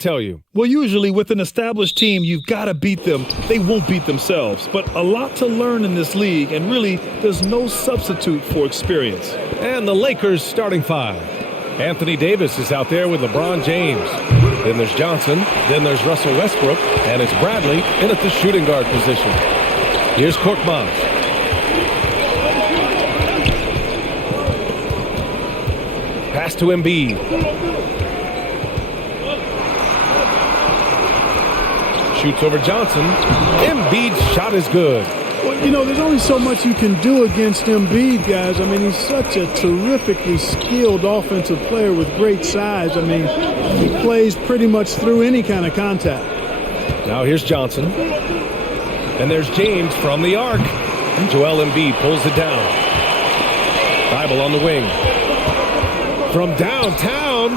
tell you? Well, usually with an established team, you've got to beat them. They won't beat themselves. But a lot to learn in this league, and really, there's no substitute for experience. And the Lakers starting five. Anthony Davis is out there with LeBron James. Then there's Johnson. Then there's Russell Westbrook. And it's Bradley in at the shooting guard position. Here's Korkmaz. Pass to Embiid. Shoots over Johnson. Embiid's shot is good. Well, you know, there's only so much you can do against Embiid, guys. I mean, he's such a terrifically skilled offensive player with great size. I mean, he plays pretty much through any kind of contact. Now here's Johnson. And there's James from the arc. And Joel Embiid pulls it down. Bible on the wing. From downtown.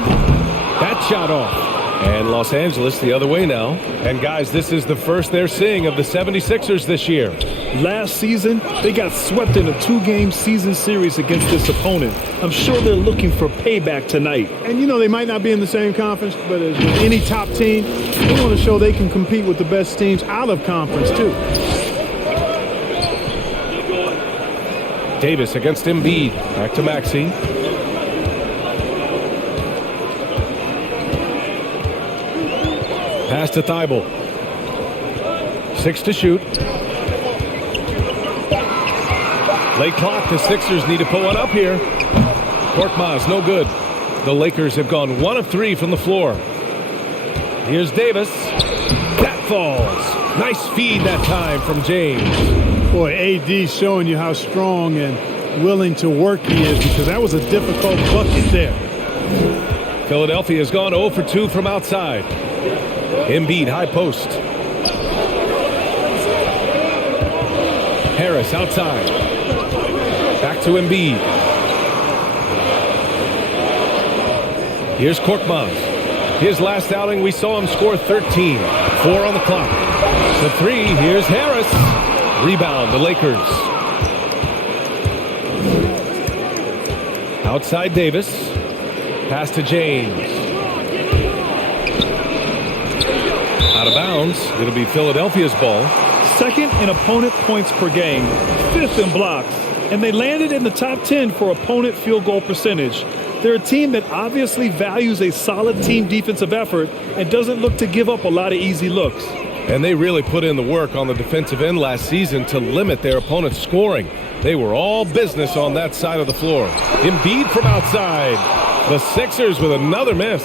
That shot off. And Los Angeles the other way now. And guys, this is the first they're seeing of the 76ers this year. Last season, they got swept in a 2-game season series against this opponent. I'm sure they're looking for payback tonight. And, you know, they might not be in the same conference, but as with any top team, they want to show they can compete with the best teams out of conference, too. Davis against Embiid. Back to Maxey. Pass to Thibault. 6 to shoot. Late clock. The Sixers need to put one up here. Korkmaz, no good. The Lakers have gone 1 of 3 from the floor. Here's Davis. That falls. Nice feed that time from James. Boy, AD showing you how strong and willing to work he is, because that was a difficult bucket there. Philadelphia has gone 0 for 2 from outside. Embiid, high post. Harris outside. Back to Embiid. Here's Korkmaz. His last outing, we saw him score 13. 4 on the clock. The 3, here's Harris. Rebound, the Lakers. Outside Davis. Pass to James. Out of bounds. It'll be Philadelphia's ball. Second in opponent points per game. 5th in blocks. And they landed in the top 10 for opponent field goal percentage. They're a team that obviously values a solid team defensive effort and doesn't look to give up a lot of easy looks. And they really put in the work on the defensive end last season to limit their opponent's scoring. They were all business on that side of the floor. Embiid from outside. The Sixers with another miss.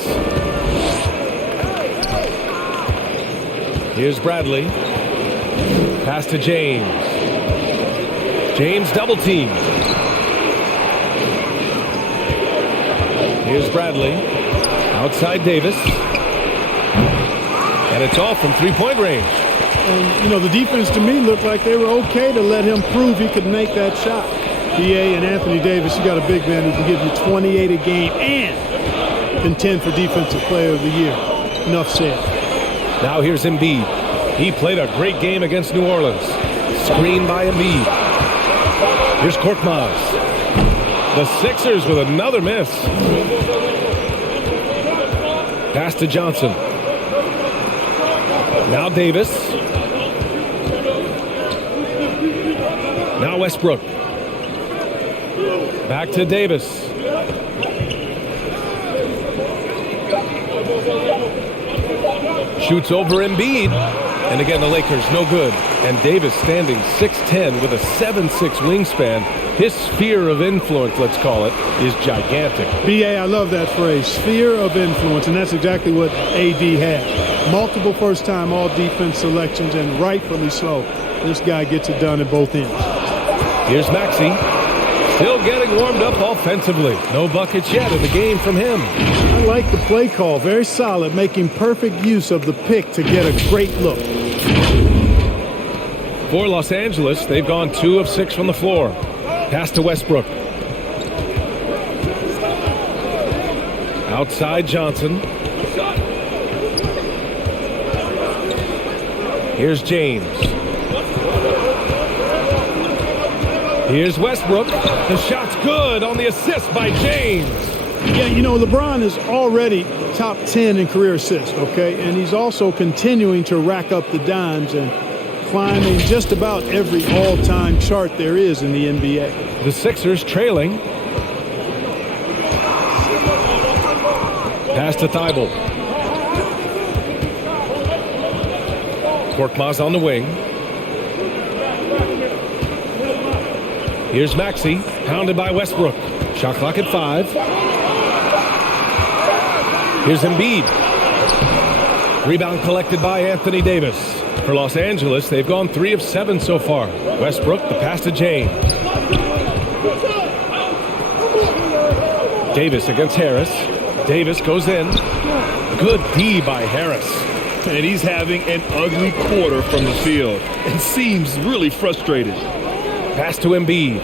Here's Bradley. Pass to James. James double team. Here's Bradley. Outside Davis. And it's off from three-point range. And, you know, the defense to me looked like they were okay to let him prove he could make that shot. B.A. and Anthony Davis, you got a big man who can give you 28 a game and contend for Defensive Player of the Year. Enough said. Now here's Embiid. He played a great game against New Orleans. Screen by Embiid. Here's Korkmaz. The Sixers with another miss. Pass to Johnson. Now Davis. Now Westbrook. Back to Davis. Shoots over Embiid. And again, the Lakers no good. And Davis standing 6'10 with a 7'6 wingspan. His sphere of influence, let's call it, is gigantic. B.A., I love that phrase, sphere of influence, and that's exactly what A.D. had. Multiple first-time all-defense selections, and rightfully so. This guy gets it done at both ends. Here's Maxey. Still getting warmed up offensively. No buckets yet in the game from him. I like the play call. Very solid, making perfect use of the pick to get a great look. For Los Angeles, they've gone 2 of 6 from the floor. Pass to Westbrook. Outside Johnson. Here's James. Here's Westbrook. The shot's good on the assist by James. Yeah, you know, LeBron is already top 10 in career assists, okay? And he's also continuing to rack up the dimes and climbing just about every all-time chart there is in the NBA. The Sixers trailing. Pass to Thibault. Korkmaz on the wing. Here's Maxey, hounded by Westbrook. Shot clock at 5. Here's Embiid. Rebound collected by Anthony Davis. For Los Angeles, they've gone 3 of 7 so far. Westbrook, the pass to James. Davis against Harris. Davis goes in. Good D by Harris. And he's having an ugly quarter from the field and seems really frustrated. Pass to Embiid.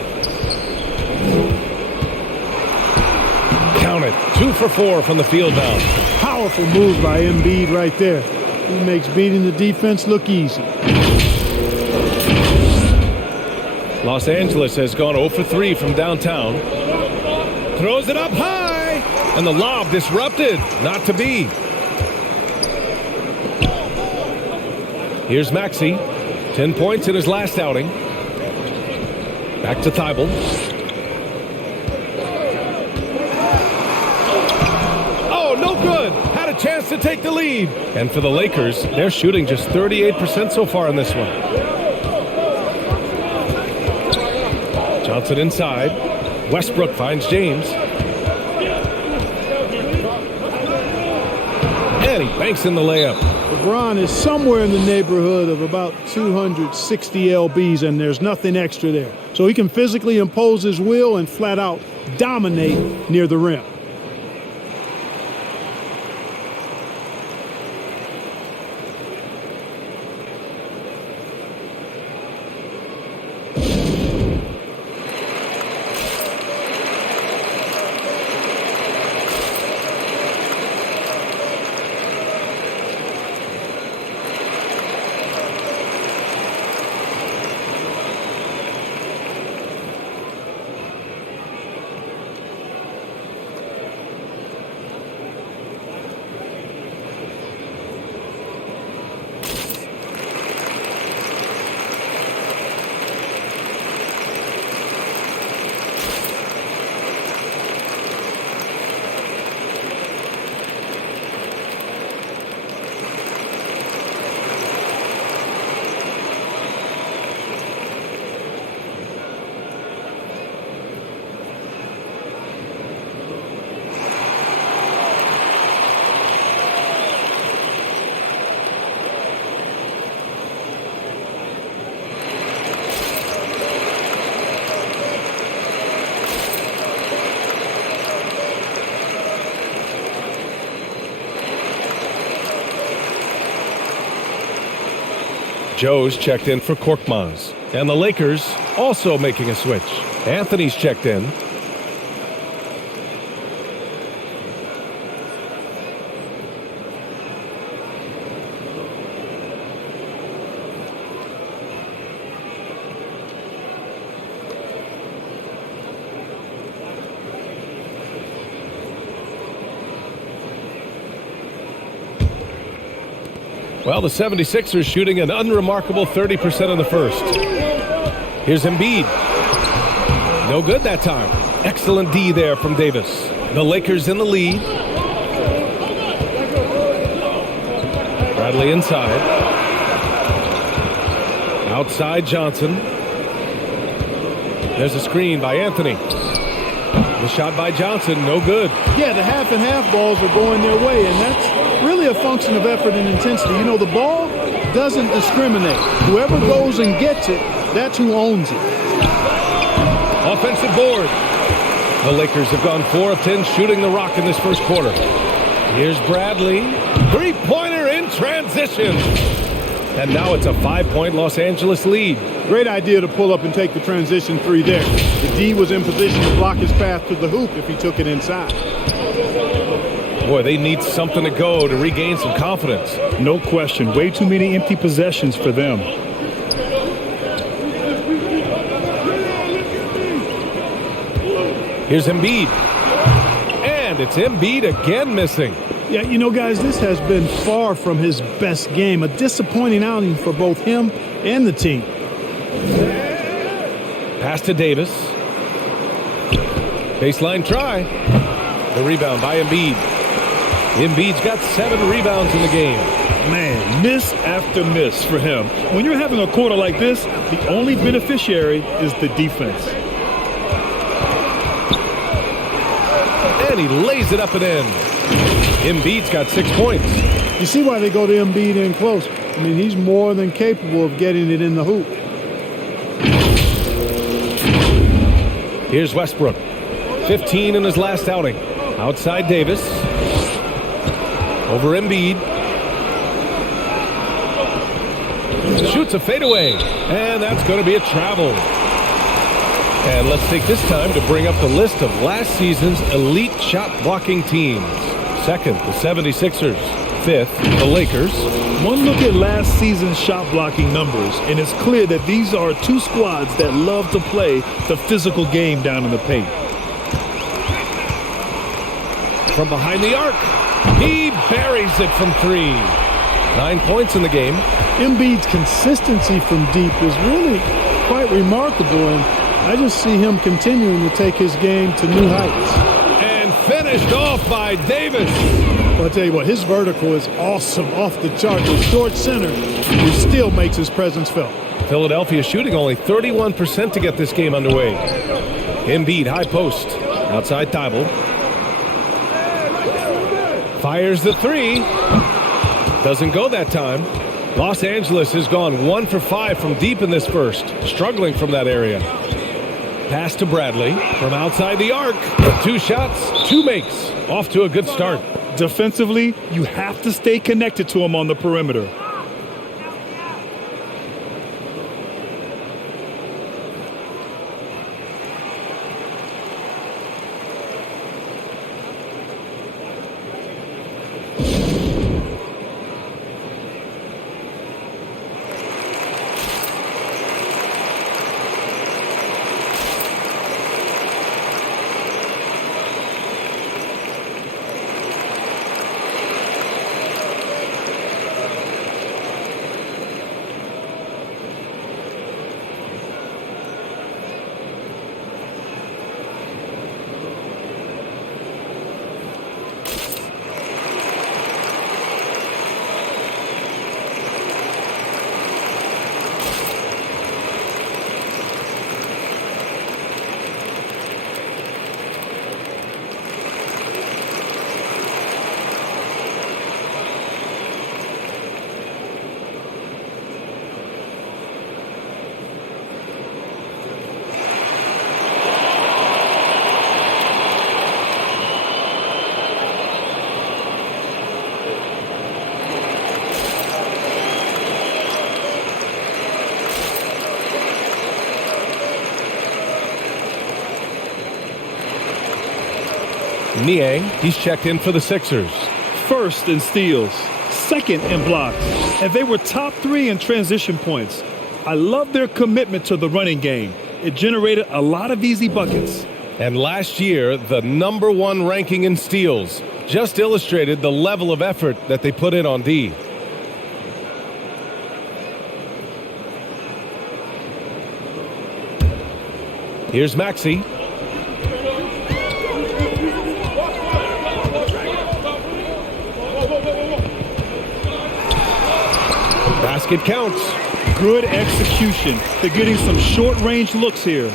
Count it. 2 for 4 from the field now. Powerful move by Embiid right there. He makes beating the defense look easy. Los Angeles has gone 0 for 3 from downtown. Throws it up high. And the lob disrupted. Not to be. Here's Maxey. 10 points in his last outing. Back to Thibault. Oh, no good. Had a chance to take the lead. And for the Lakers, they're shooting just 38% so far in this one. Johnson inside. Westbrook finds James. And he banks in the layup. LeBron is somewhere in the neighborhood of about 260 lbs, and there's nothing extra there. So he can physically impose his will and flat out dominate near the rim. Joe's checked in for Korkmaz. And the Lakers also making a switch. Anthony's checked in. Well, the 76ers shooting an unremarkable 30% in the first. Here's Embiid. No good that time. Excellent D there from Davis. The Lakers in the lead. Bradley inside. Outside Johnson. There's a screen by Anthony. The shot by Johnson, no good. Yeah, the half and half balls are going their way, and that's really a function of effort and intensity. You know, the ball doesn't discriminate. Whoever goes and gets it, that's who owns it. Offensive board. The Lakers have gone 4 of 10 shooting the rock in this first quarter. Here's Bradley. Three-pointer in transition. And now it's a 5-point Los Angeles lead. Great idea to pull up and take the transition three there. The D was in position to block his path to the hoop if he took it inside. Boy, they need something to go to regain some confidence. No question. Way too many empty possessions for them. Here's Embiid. And And it's Embiid again missing. Yeah, you know, guys, this has been far from his best game. A disappointing outing for both him and the team. Pass to Davis. Baseline try. The rebound by Embiid. Embiid's got 7 rebounds in the game. Man, miss after miss for him. When you're having a quarter like this, the only beneficiary is the defense. And he lays it up and in. Embiid's got 6 points. You see why they go to Embiid in close. I mean, he's more than capable of getting it in the hoop. Here's Westbrook. 15 in his last outing. Outside Davis. Over Embiid. Shoots a fadeaway. And that's going to be a travel. And let's take this time to bring up the list of last season's elite shot blocking teams. Second, the 76ers. Fifth, the Lakers. One look at last season's shot blocking numbers, and it's clear that these are two squads that love to play the physical game down in the paint. From behind the arc, he buries it from 3. 9 points in the game. Embiid's consistency from deep is really quite remarkable, and I just see him continuing to take his game to new heights. And finished off by Davis. Well, I'll tell you what, his vertical is awesome, off the chart. With short center, he still makes his presence felt. Philadelphia shooting only 31% to get this game underway. Embiid, high post. Outside Thibault. Fires the 3. Doesn't go that time. Los Angeles has gone 1 for 5 from deep in this first. Struggling from that area. Pass to Bradley from outside the arc. 2 shots, 2 makes. Off to a good start. Defensively, you have to stay connected to him on the perimeter. Niang, he's checked in for the Sixers. First in steals, second in blocks, and they were top 3 in transition points. I love their commitment to the running game. It generated a lot of easy buckets. And last year, the #1 ranking in steals just illustrated the level of effort that they put in on D. Here's Maxey. Basket counts. Good execution. They're getting some short-range looks here.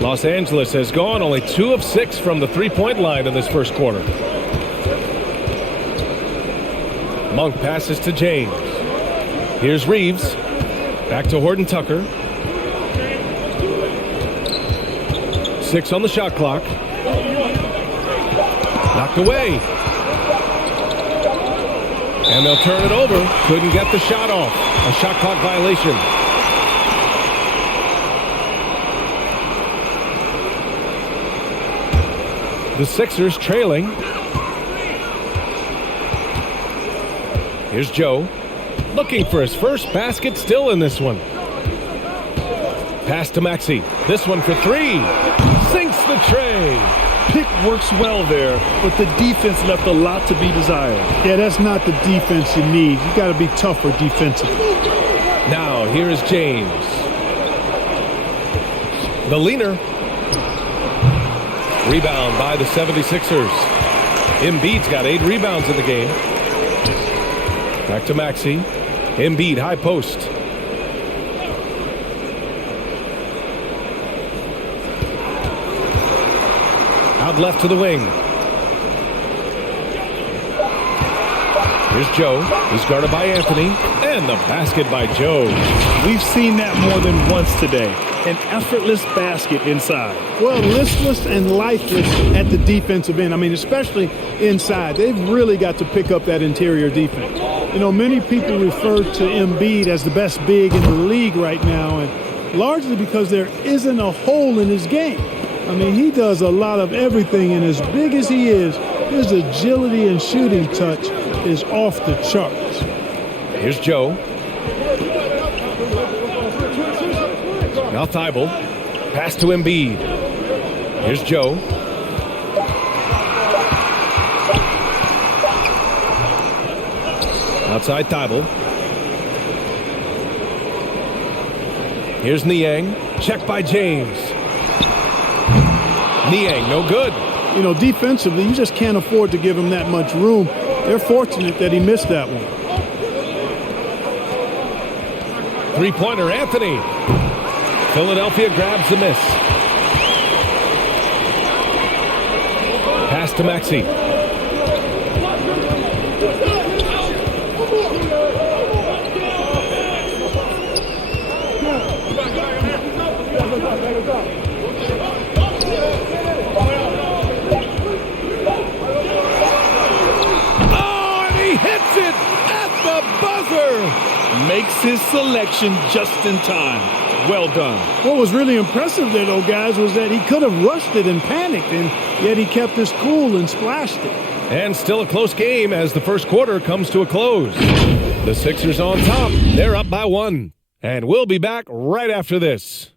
Los Angeles has gone only 2 of 6 from the three-point line in this first quarter. Monk passes to James. Here's Reeves. Back to Horton Tucker. 6 on the shot clock. Knocked away. And they'll turn it over. Couldn't get the shot off. A shot clock violation. The Sixers trailing. Here's Joe. Looking for his first basket still in this one. Pass to Maxey. This one for three. Sinks the tray. Pick works well there, but the defense left a lot to be desired. Yeah, that's not the defense you need. You got to be tougher defensively. Now, here is James. The leaner. Rebound by the 76ers. Embiid's got 8 rebounds in the game. Back to Maxey. Embiid, high post. Out left to the wing. Here's Joe. He's guarded by Anthony. And the basket by Joe. We've seen that more than once today. An effortless basket inside. Well, listless and lifeless at the defensive end. I mean, especially inside. They've really got to pick up that interior defense. You know, many people refer to Embiid as the best big in the league right now, and largely because there isn't a hole in his game. I mean, he does a lot of everything, and as big as he is, his agility and shooting touch is off the charts. Here's Joe. Now Thibault. Pass to Embiid. Here's Joe. Outside Thibault. Here's Niang. Check by James. Niang, no good. You know, defensively, you just can't afford to give him that much room. They're fortunate that he missed that one. Three-pointer, Anthony. Philadelphia grabs the miss. Pass to Maxey. Oh, and he hits it at the buzzer. Makes his selection just in time. Well done. What was really impressive there, though, guys, was that he could have rushed it and panicked, and yet he kept his cool and splashed it. And still a close game as the first quarter comes to a close. The Sixers on top. They're up by 1. And we'll be back right after this.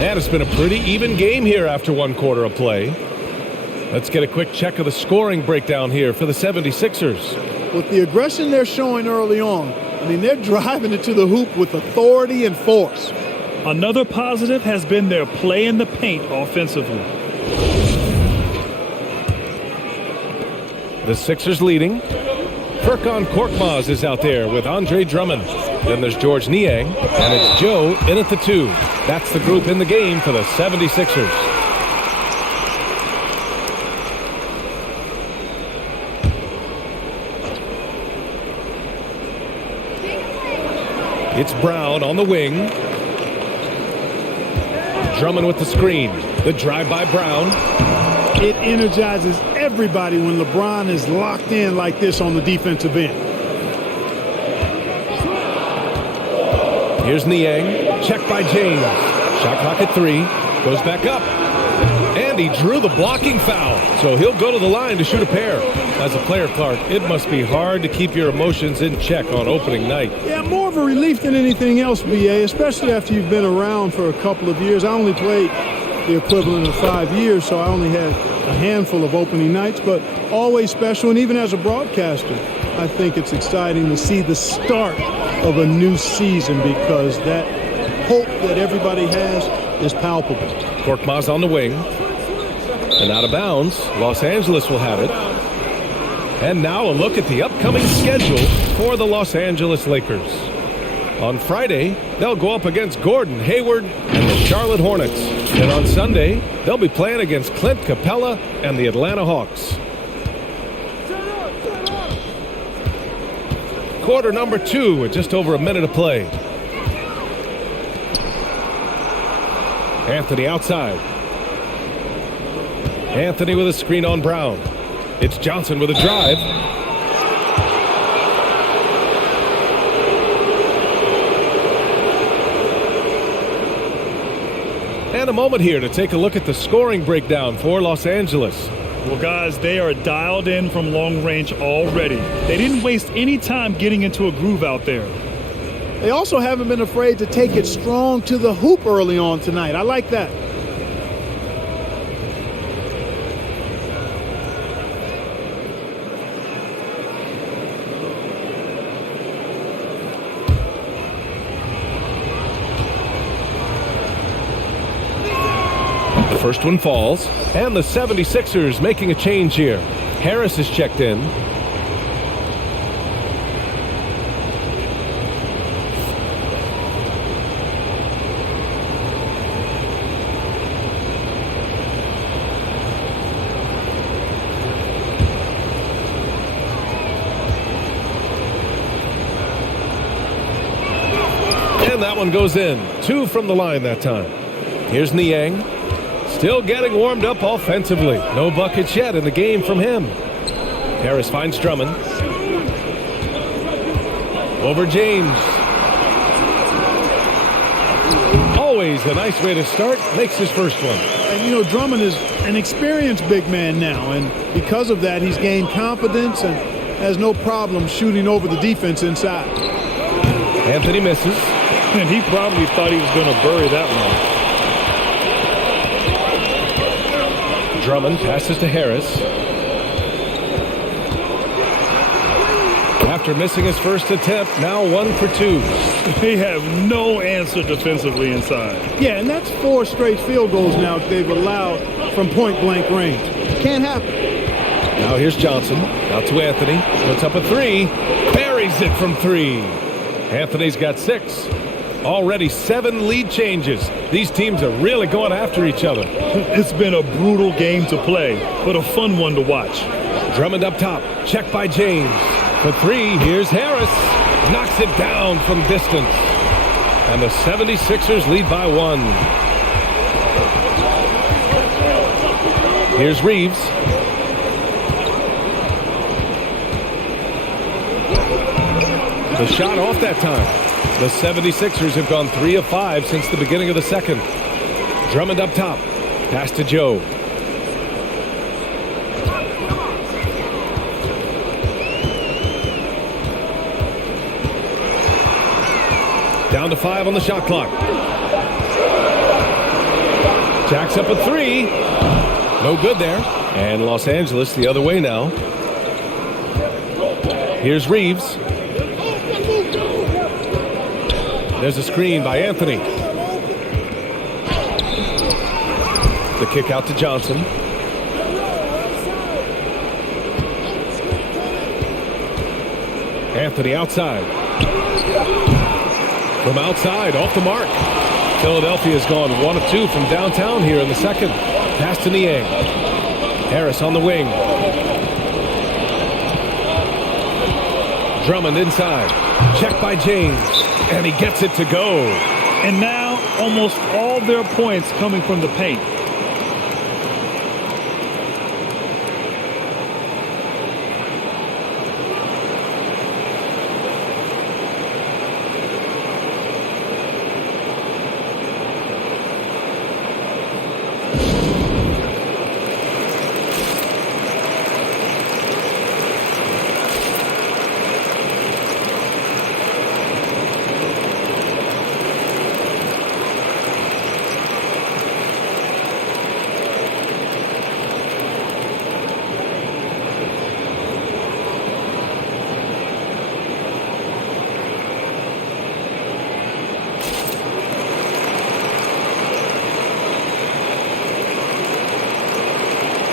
And it's been a pretty even game here after one quarter of play. Let's get a quick check of the scoring breakdown here for the 76ers. With the aggression they're showing early on, I mean, they're driving it to the hoop with authority and force. Another positive has been their play in the paint offensively. The Sixers leading. Furkan Korkmaz is out there with Andre Drummond. Then there's George Niang, and it's Joe in at the 2. That's the group in the game for the 76ers. It's Brown on the wing. Drummond with the screen. The drive by Brown. It energizes everybody when LeBron is locked in like this on the defensive end. Here's Niang. Check by James. Shot clock at 3. Goes back up. And he drew the blocking foul. So he'll go to the line to shoot a pair. As a player, Clark, it must be hard to keep your emotions in check on opening night. Yeah, more of a relief than anything else, BA, especially after you've been around for a couple of years. I only played the equivalent of 5 years, so I only had a handful of opening nights, but always special. And even as a broadcaster, I think it's exciting to see the start of a new season because that hope that everybody has is palpable. Korkmaz on the wing. And out of bounds, Los Angeles will have it. And now a look at the upcoming schedule for the Los Angeles Lakers. On Friday, they'll go up against Gordon Hayward and the Charlotte Hornets. And on Sunday, they'll be playing against Clint Capella and the Atlanta Hawks. Quarter number 2 with just over a minute of play. Anthony outside. Anthony with a screen on Brown. It's Johnson with a drive. And a moment here to take a look at the scoring breakdown for Los Angeles. Well, guys, they are dialed in from long range already. They didn't waste any time getting into a groove out there. They also haven't been afraid to take it strong to the hoop early on tonight. I like that. The first one falls, and the 76ers making a change here. Harris is checked in. And that one goes in. 2 from the line that time. Here's Niang. Still getting warmed up offensively. No buckets yet in the game from him. Harris finds Drummond. Over James. Always a nice way to start. Makes his first one. And, you know, Drummond is an experienced big man now, and because of that, he's gained confidence and has no problem shooting over the defense inside. Anthony misses. And he probably thought he was going to bury that one. Drummond passes to Harris. After missing his first attempt, now 1 for 2. They have no answer defensively inside. Yeah, and that's 4 straight field goals now they've allowed from point-blank range. Can't happen. Now here's Johnson. Out to Anthony. Puts up a 3. Buries it from 3. Anthony's got 6. Already 7 lead changes. These teams are really going after each other. It's been a brutal game to play, but a fun one to watch. Drummond up top. Checked by James. For 3, here's Harris. Knocks it down from distance. And the 76ers lead by 1. Here's Reeves. The shot off that time. The 76ers have gone 3 of 5 since the beginning of the second. Drummond up top. Pass to Joe. Down to 5 on the shot clock. Jacks up a 3. No good there. And Los Angeles the other way now. Here's Reeves. There's a screen by Anthony. The kick out to Johnson. Anthony outside. From outside, off the mark. Philadelphia's gone 1 of 2 from downtown here in the second. Pass to Niang. Harris on the wing. Drummond inside. Checked by James. And he gets it to go. And now almost all their points coming from the paint.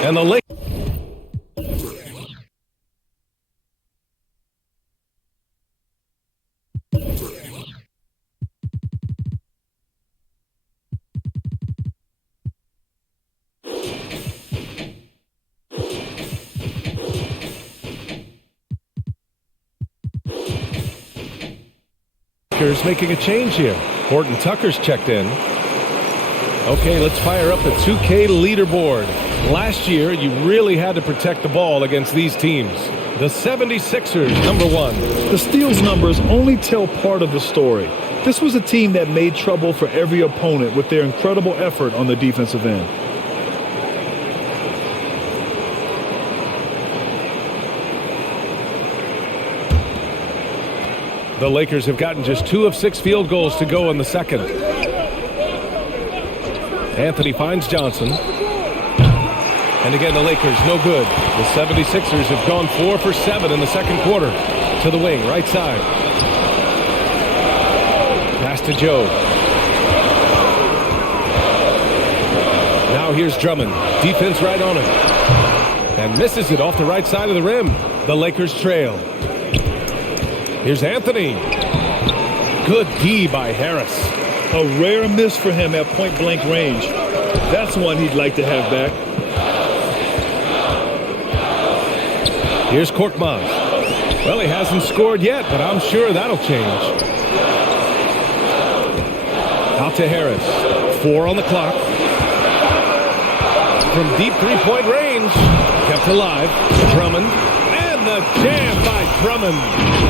And the Lakers. Making a change here. Horton Tucker's checked in. Okay, let's fire up the 2K leaderboard. Last year, you really had to protect the ball against these teams. The 76ers, number 1. The steals numbers only tell part of the story. This was a team that made trouble for every opponent with their incredible effort on the defensive end. The Lakers have gotten just 2 of 6 field goals to go in the second. Anthony finds Johnson. And again, the Lakers, no good. The 76ers have gone 4 for 7 in the second quarter. To the wing, right side. Pass to Joe. Now here's Drummond. Defense right on him. And misses it off the right side of the rim. The Lakers trail. Here's Anthony. Good D by Harris. A rare miss for him at point-blank range. That's one he'd like to have back. Here's Korkmaz. Well, he hasn't scored yet, but I'm sure that'll change. Out to Harris. 4 on the clock. From deep three-point range. Kept alive. Drummond. And the jam by Drummond.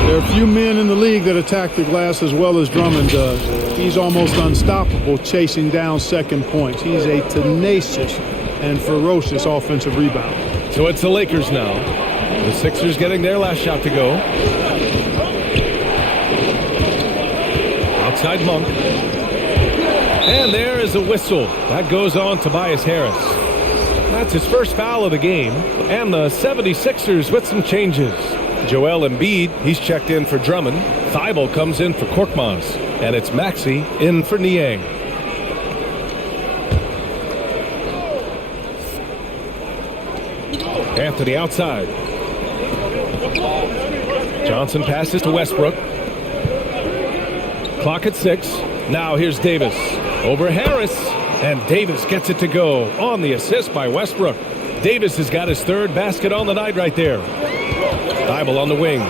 There are a few men in the league that attack the glass as well as Drummond does. He's almost unstoppable chasing down second points. He's a tenacious and ferocious offensive rebounder. So it's the Lakers now. The Sixers getting their last shot to go. Outside Monk. And there is a whistle. That goes on Tobias Harris. That's his first foul of the game. And the 76ers with some changes. Joel Embiid, he's checked in for Drummond. Thibault comes in for Korkmaz. And it's Maxey in for Niang. Anthony outside. Johnson passes to Westbrook. Clock at 6. Now here's Davis. Over Harris. And Davis gets it to go on the assist by Westbrook. Davis has got his 3rd basket on the night right there. Thibault on the wing.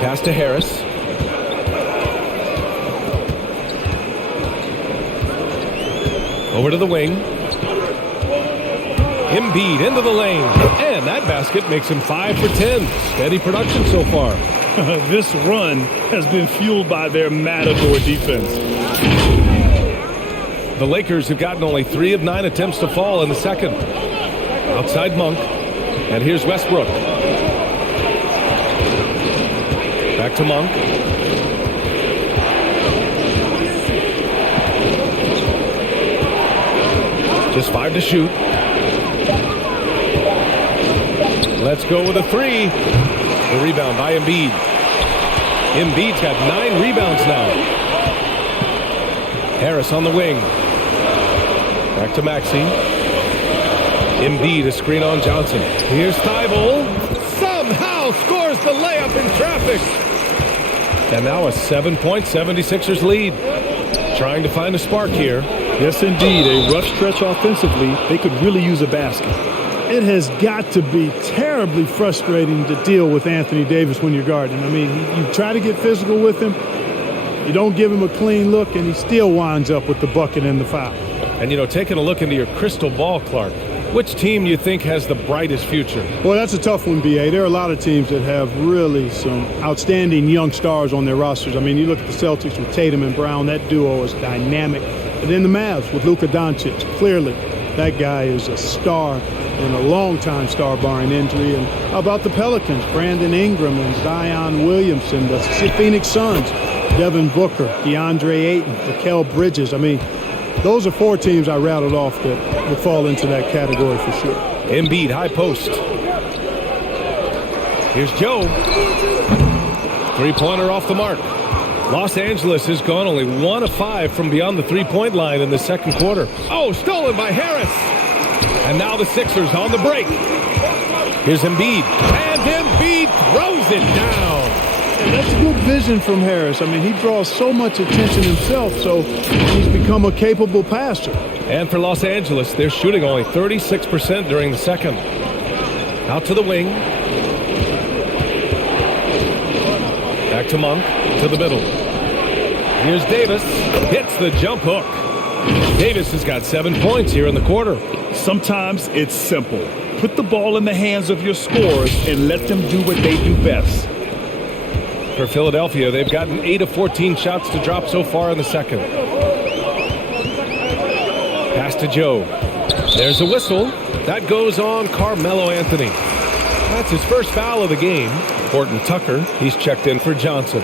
Pass to Harris. Over to the wing. Embiid into the lane. And that basket makes him 5 for 10. Steady production so far. This run has been fueled by their Matador defense. The Lakers have gotten only 3 of 9 attempts to fall in the second. Outside Monk. And here's Westbrook. Back to Monk. Just 5 to shoot. Let's go with a 3. The rebound by Embiid. Embiid's got 9 rebounds now. Harris on the wing. Back to Maxey. Embiid, a screen on Johnson. Here's Thibault. Somehow scores the layup in traffic. And now a 7-point 76ers lead. Trying to find a spark here. Yes, indeed. A rough stretch offensively. They could really use a basket. It has got to be terribly frustrating to deal with Anthony Davis when you're guarding. I mean, you try to get physical with him. You don't give him a clean look, and he still winds up with the bucket and the foul. And, you know, taking a look into your crystal ball, Clark, which team you think has the brightest future? Well, that's a tough one, B.A. There are a lot of teams that have really some outstanding young stars on their rosters. I mean, you look at the Celtics with Tatum and Brown. That duo is dynamic. And then the Mavs with Luka Doncic. Clearly, that guy is a star and a long-time star barring injury. And how about the Pelicans? Brandon Ingram and Zion Williamson. The Phoenix Suns, Devin Booker, DeAndre Ayton, Mikal Bridges. I mean, those are 4 teams I rattled off that would fall into that category for sure. Embiid, high post. Here's Joe. 3-pointer off the mark. Los Angeles has gone only 1 of 5 from beyond the 3-point line in the second quarter. Oh, stolen by Harris. And now the Sixers on the break. Here's Embiid. And Embiid throws it down. And that's good vision from Harris. I mean, he draws so much attention himself, so he's become a capable passer. And for Los Angeles, they're shooting only 36% during the second. Out to the wing. Back to Monk, to the middle. Here's Davis. Hits the jump hook. Davis has got 7 points here in the quarter. Sometimes it's simple. Put the ball in the hands of your scorers and let them do what they do best. For Philadelphia, they've gotten 8 of 14 shots to drop so far in the second. Pass to Joe. There's a whistle. That goes on Carmelo Anthony. That's his first foul of the game. Horton Tucker, he's checked in for Johnson.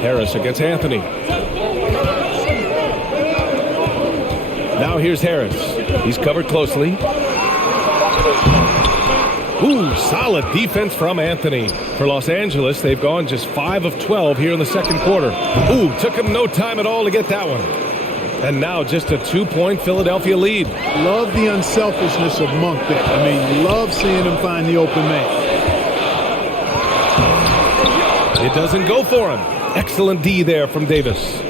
Harris against Anthony. Now here's Harris. He's covered closely. Ooh, solid defense from Anthony. For Los Angeles, they've gone just 5 of 12 here in the second quarter. Ooh, took him no time at all to get that one. And now just a 2-point Philadelphia lead. Love the unselfishness of Monk there. I mean, love seeing him find the open man. It doesn't go for him. Excellent D there from Davis.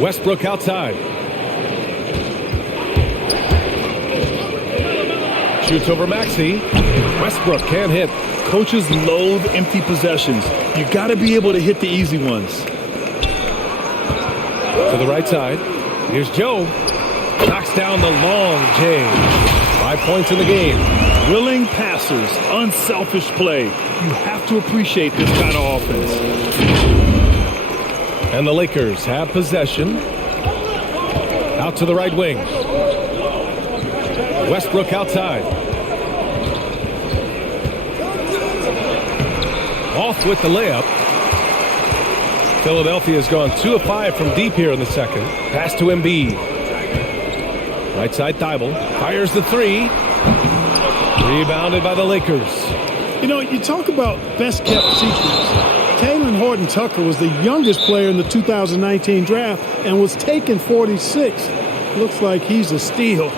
Westbrook outside. Shoots over Maxey. Westbrook can't hit. Coaches loathe empty possessions. You got to be able to hit the easy ones. To the right side. Here's Joe. Knocks down the long J. 5 points in the game. Willing passers, unselfish play. You have to appreciate this kind of offense. And the Lakers have possession. Out to the right wing. Westbrook outside. Off with the layup. Philadelphia's gone 2 of 5 from deep here in the second. Pass to Embiid. Right side Thibault. Fires the 3. Rebounded by the Lakers. You know, you talk about best kept secrets. Talen Horton Tucker was the youngest player in the 2019 draft and was taken 46. Looks like he's a steal.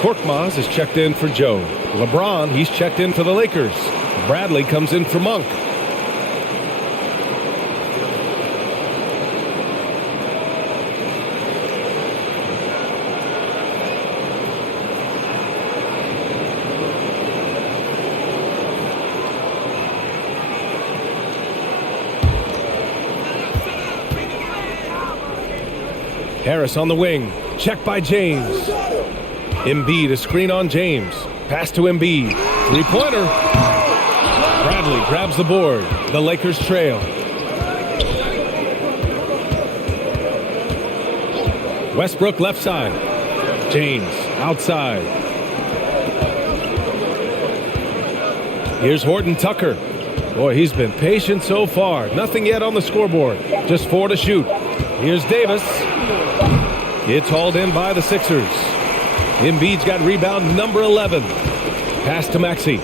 Korkmaz is checked in for Joe. LeBron, he's checked in for the Lakers. Bradley comes in for Monk. Harris on the wing. Check by James. Embiid, a screen on James. Pass to Embiid. Three-pointer. Bradley grabs the board. The Lakers trail. Westbrook left side. James outside. Here's Horton Tucker. Boy, he's been patient so far. Nothing yet on the scoreboard. Just 4 to shoot. Here's Davis. It's hauled in by the Sixers. Embiid's got rebound number 11. Pass to Maxey.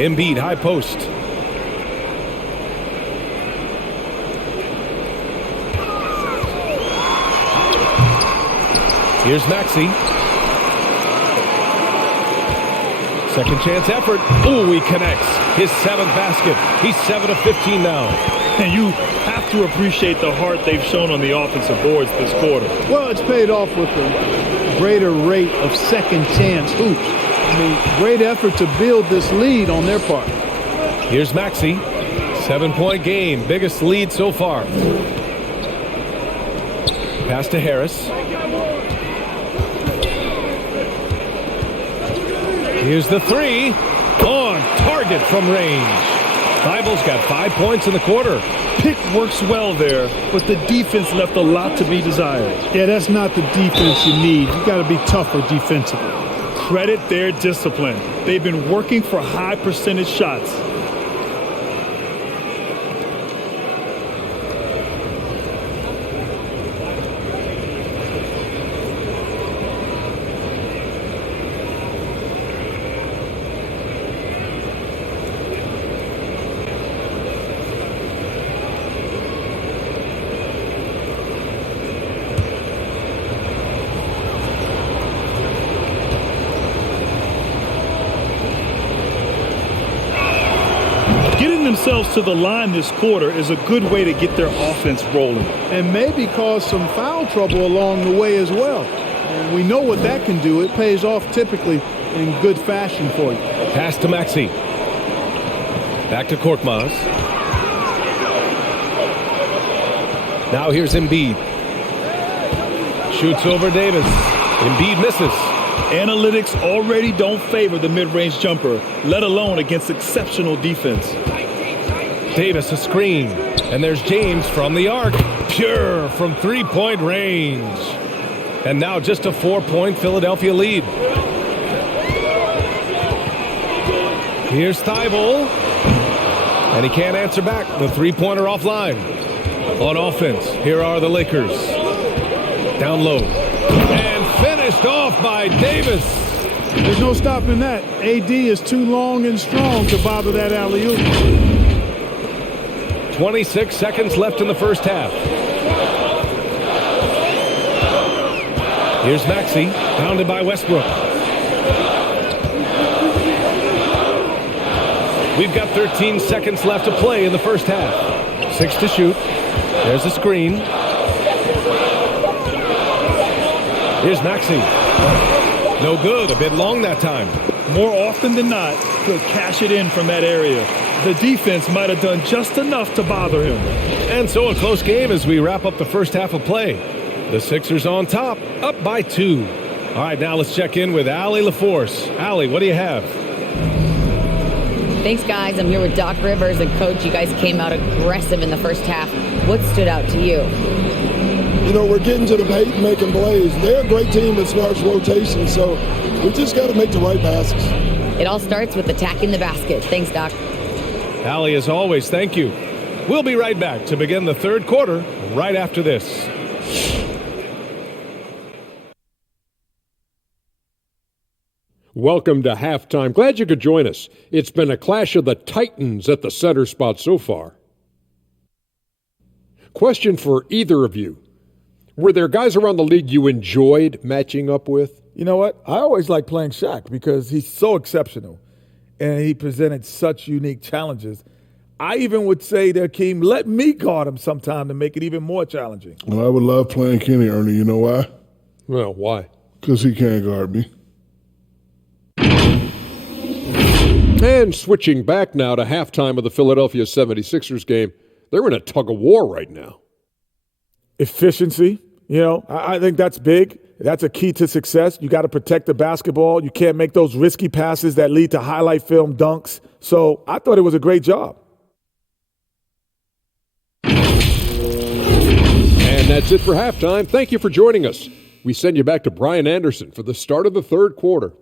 Embiid, high post. Here's Maxey. Second chance effort. Ooh, he connects. His 7th basket. He's 7 of 15 now. And you have to appreciate the heart they've shown on the offensive boards this quarter. Well, it's paid off with a greater rate of second chance hoops. I mean, great effort to build this lead on their part. Here's Maxey. 7-point game. Biggest lead so far. Pass to Harris. Here's the three. On target from range. Thibel's got 5 points in the quarter. Pick works well there, but the defense left a lot to be desired. Yeah, that's not the defense you need. You got to be tougher defensively. Credit their discipline. They've been working for high percentage shots. Themselves to the line this quarter is a good way to get their offense rolling. And maybe cause some foul trouble along the way as well. And we know what that can do. It pays off typically in good fashion for you. Pass to Maxey. Back to Korkmaz. Now here's Embiid. Shoots over Davis. Embiid misses. Analytics already don't favor the mid-range jumper, let alone against exceptional defense. Davis a screen, and there's James from the arc. Pure from three-point range. And now just a 4-point Philadelphia lead. Here's Thibault. And he can't answer back. The three-pointer offline. On offense, here are the Lakers. Down low. And finished off by Davis. There's no stopping that. AD is too long and strong to bother that alley-oop. 26 seconds left in the first half. Here's Maxey, pounded by Westbrook. We've got 13 seconds left to play in the first half. 6 to shoot. There's a screen. Here's Maxey. No good, a bit long that time. More often than not, he'll cash it in from that area. The defense might have done just enough to bother him. And so a close game as we wrap up the first half of play. The Sixers on top, up by 2. All right, now let's check in with Allie LaForce. Allie, what do you have? Thanks, guys. I'm here with Doc Rivers and Coach. You guys came out aggressive in the first half. What stood out to you? You know, we're getting to the paint and making plays. They're a great team as far as rotation, so we just got to make the right passes. It all starts with attacking the basket. Thanks, Doc. Allie, as always, thank you. We'll be right back to begin the third quarter right after this. Welcome to halftime. Glad you could join us. It's been a clash of the Titans at the center spot so far. Question for either of you. Were there guys around the league you enjoyed matching up with? You know what? I always like playing Shaq because he's so exceptional and he presented such unique challenges. I even would say that Keem, let me guard him sometime to make it even more challenging. Well, I would love playing Kenny, Ernie. You know why? Well, why? Because he can't guard me. And switching back now to halftime of the Philadelphia 76ers game, they're in a tug-of-war right now. Efficiency, I think that's big. That's a key to success. You got to protect the basketball. You can't make those risky passes that lead to highlight film dunks. So I thought it was a great job. And that's it for halftime. Thank you for joining us. We send you back to Brian Anderson for the start of the third quarter.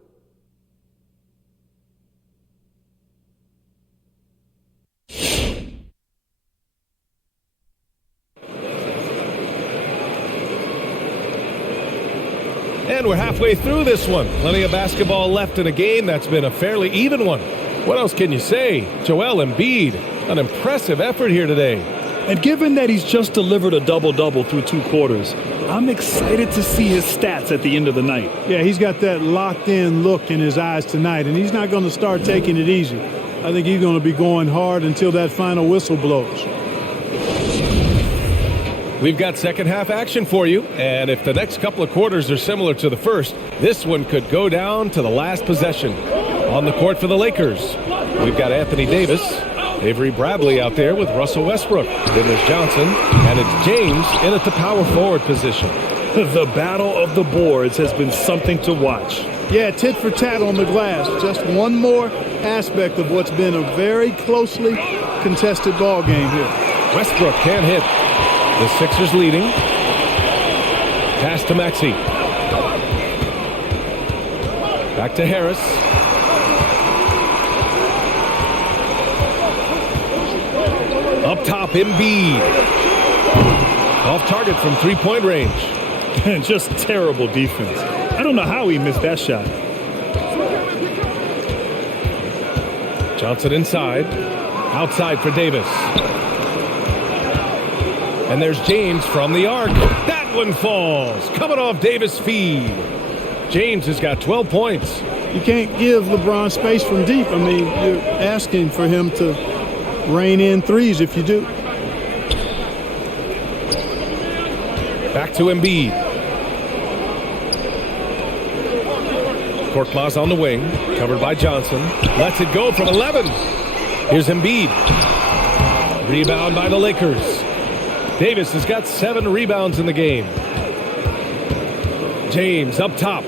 And we're halfway through this one. Plenty of basketball left in a game that's been a fairly even one. What else can you say? Joel Embiid, an impressive effort here today. And given that he's just delivered a double-double through 2 quarters, I'm excited to see his stats at the end of the night. Yeah, he's got that locked-in look in his eyes tonight, and he's not going to start taking it easy. I think he's going to be going hard until that final whistle blows. We've got second half action for you, and if the next couple of quarters are similar to the first, this one could go down to the last possession. On the court for the Lakers, we've got Anthony Davis, Avery Bradley out there with Russell Westbrook. Then there's Johnson, and it's James in at the power forward position. The battle of the boards has been something to watch. Yeah, tit for tat on the glass. Just one more aspect of what's been a very closely contested ball game here. Westbrook can't hit. The Sixers leading. Pass to Maxey. Back to Harris. Up top, Embiid. Off target from three-point range. Just terrible defense. I don't know how he missed that shot. Johnson inside. Outside for Davis. And there's James from the arc. That one falls. Coming off Davis' feed. James has got 12 points. You can't give LeBron space from deep. I mean, you're asking for him to rein in threes if you do. Back to Embiid. Korkmaz on the wing. Covered by Johnson. Lets it go from 11. Here's Embiid. Rebound by the Lakers. Davis has got 7 rebounds in the game. James up top.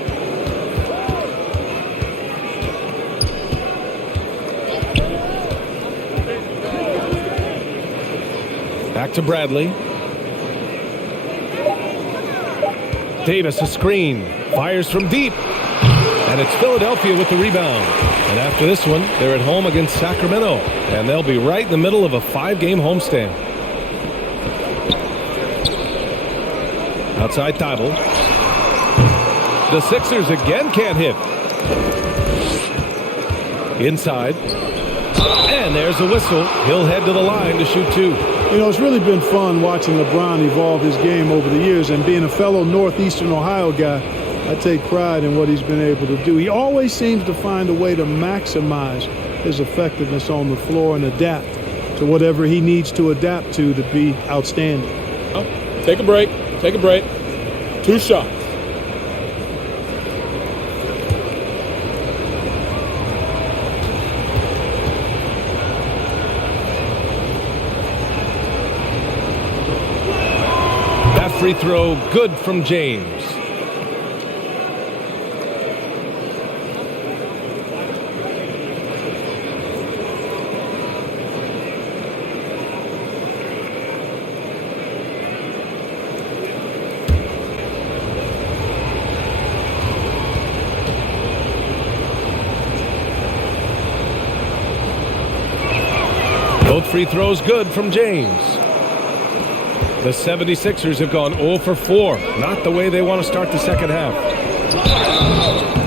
Back to Bradley. Davis a screen. Fires from deep. And it's Philadelphia with the rebound. And after this one, they're at home against Sacramento. And they'll be right in the middle of a 5-game homestand. Outside Thibault. The Sixers again can't hit. Inside. And there's a whistle. He'll head to the line to shoot 2. You know, it's really been fun watching LeBron evolve his game over the years, and being a fellow Northeastern Ohio guy, I take pride in what he's been able to do. He always seems to find a way to maximize his effectiveness on the floor and adapt to whatever he needs to adapt to be outstanding. Oh, take a break. Take a break. 2 shots. That free throw good from James. Both free throws good from James. The 76ers have gone 0 for 4. Not the way they want to start the second half.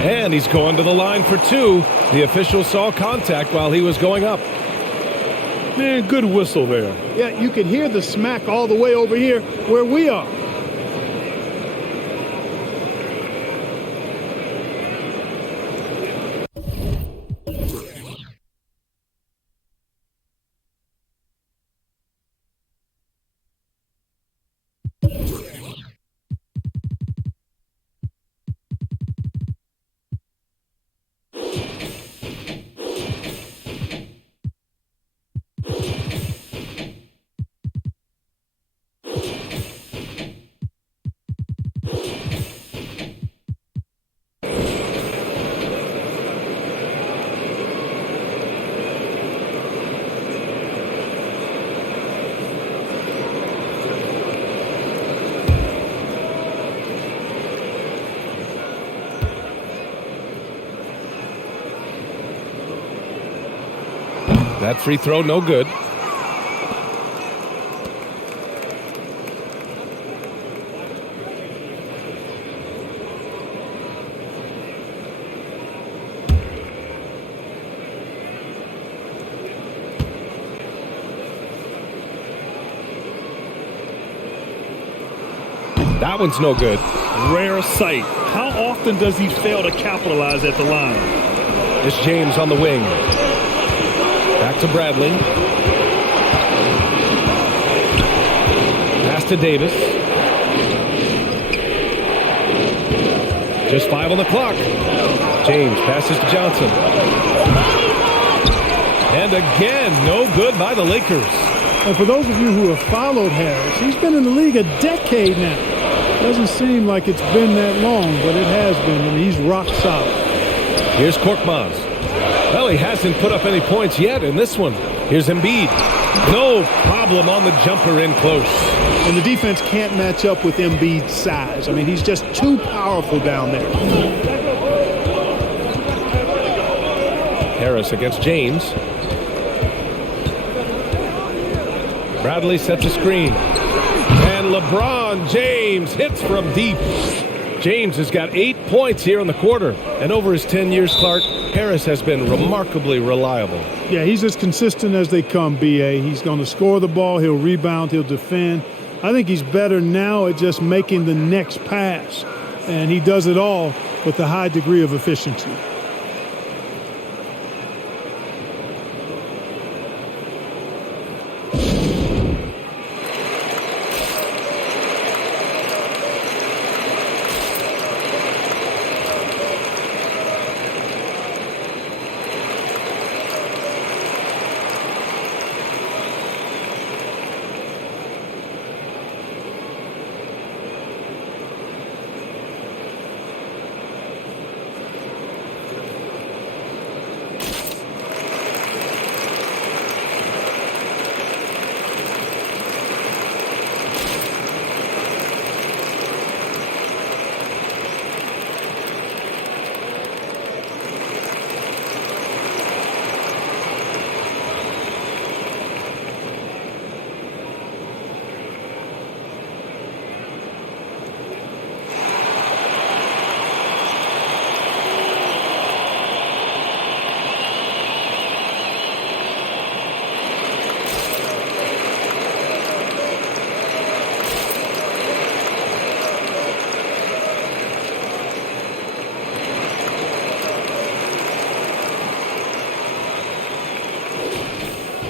And he's going to the line for 2. The official saw contact while he was going up. Man, good whistle there. Yeah, you can hear the smack all the way over here where we are. That free throw no good. That one's no good. Rare sight. How often does he fail to capitalize at the line? It's James on the wing. Back to Bradley. Pass to Davis. Just 5 on the clock. James passes to Johnson. And again, no good by the Lakers. And for those of you who have followed Harris, he's been in the league a decade now. Doesn't seem like it's been that long, but it has been, and he's rock solid. Here's Korkmaz. Well, he hasn't put up any points yet in this one. Here's Embiid. No problem on the jumper in close. And the defense can't match up with Embiid's size. I mean, he's just too powerful down there. Harris against James. Bradley sets a screen. And LeBron James hits from deep. James has got 8 points here in the quarter. And over his 10 years, Clark, Harris has been remarkably reliable. Yeah, he's as consistent as they come, B.A. He's going to score the ball. He'll rebound. He'll defend. I think he's better now at just making the next pass. And he does it all with a high degree of efficiency.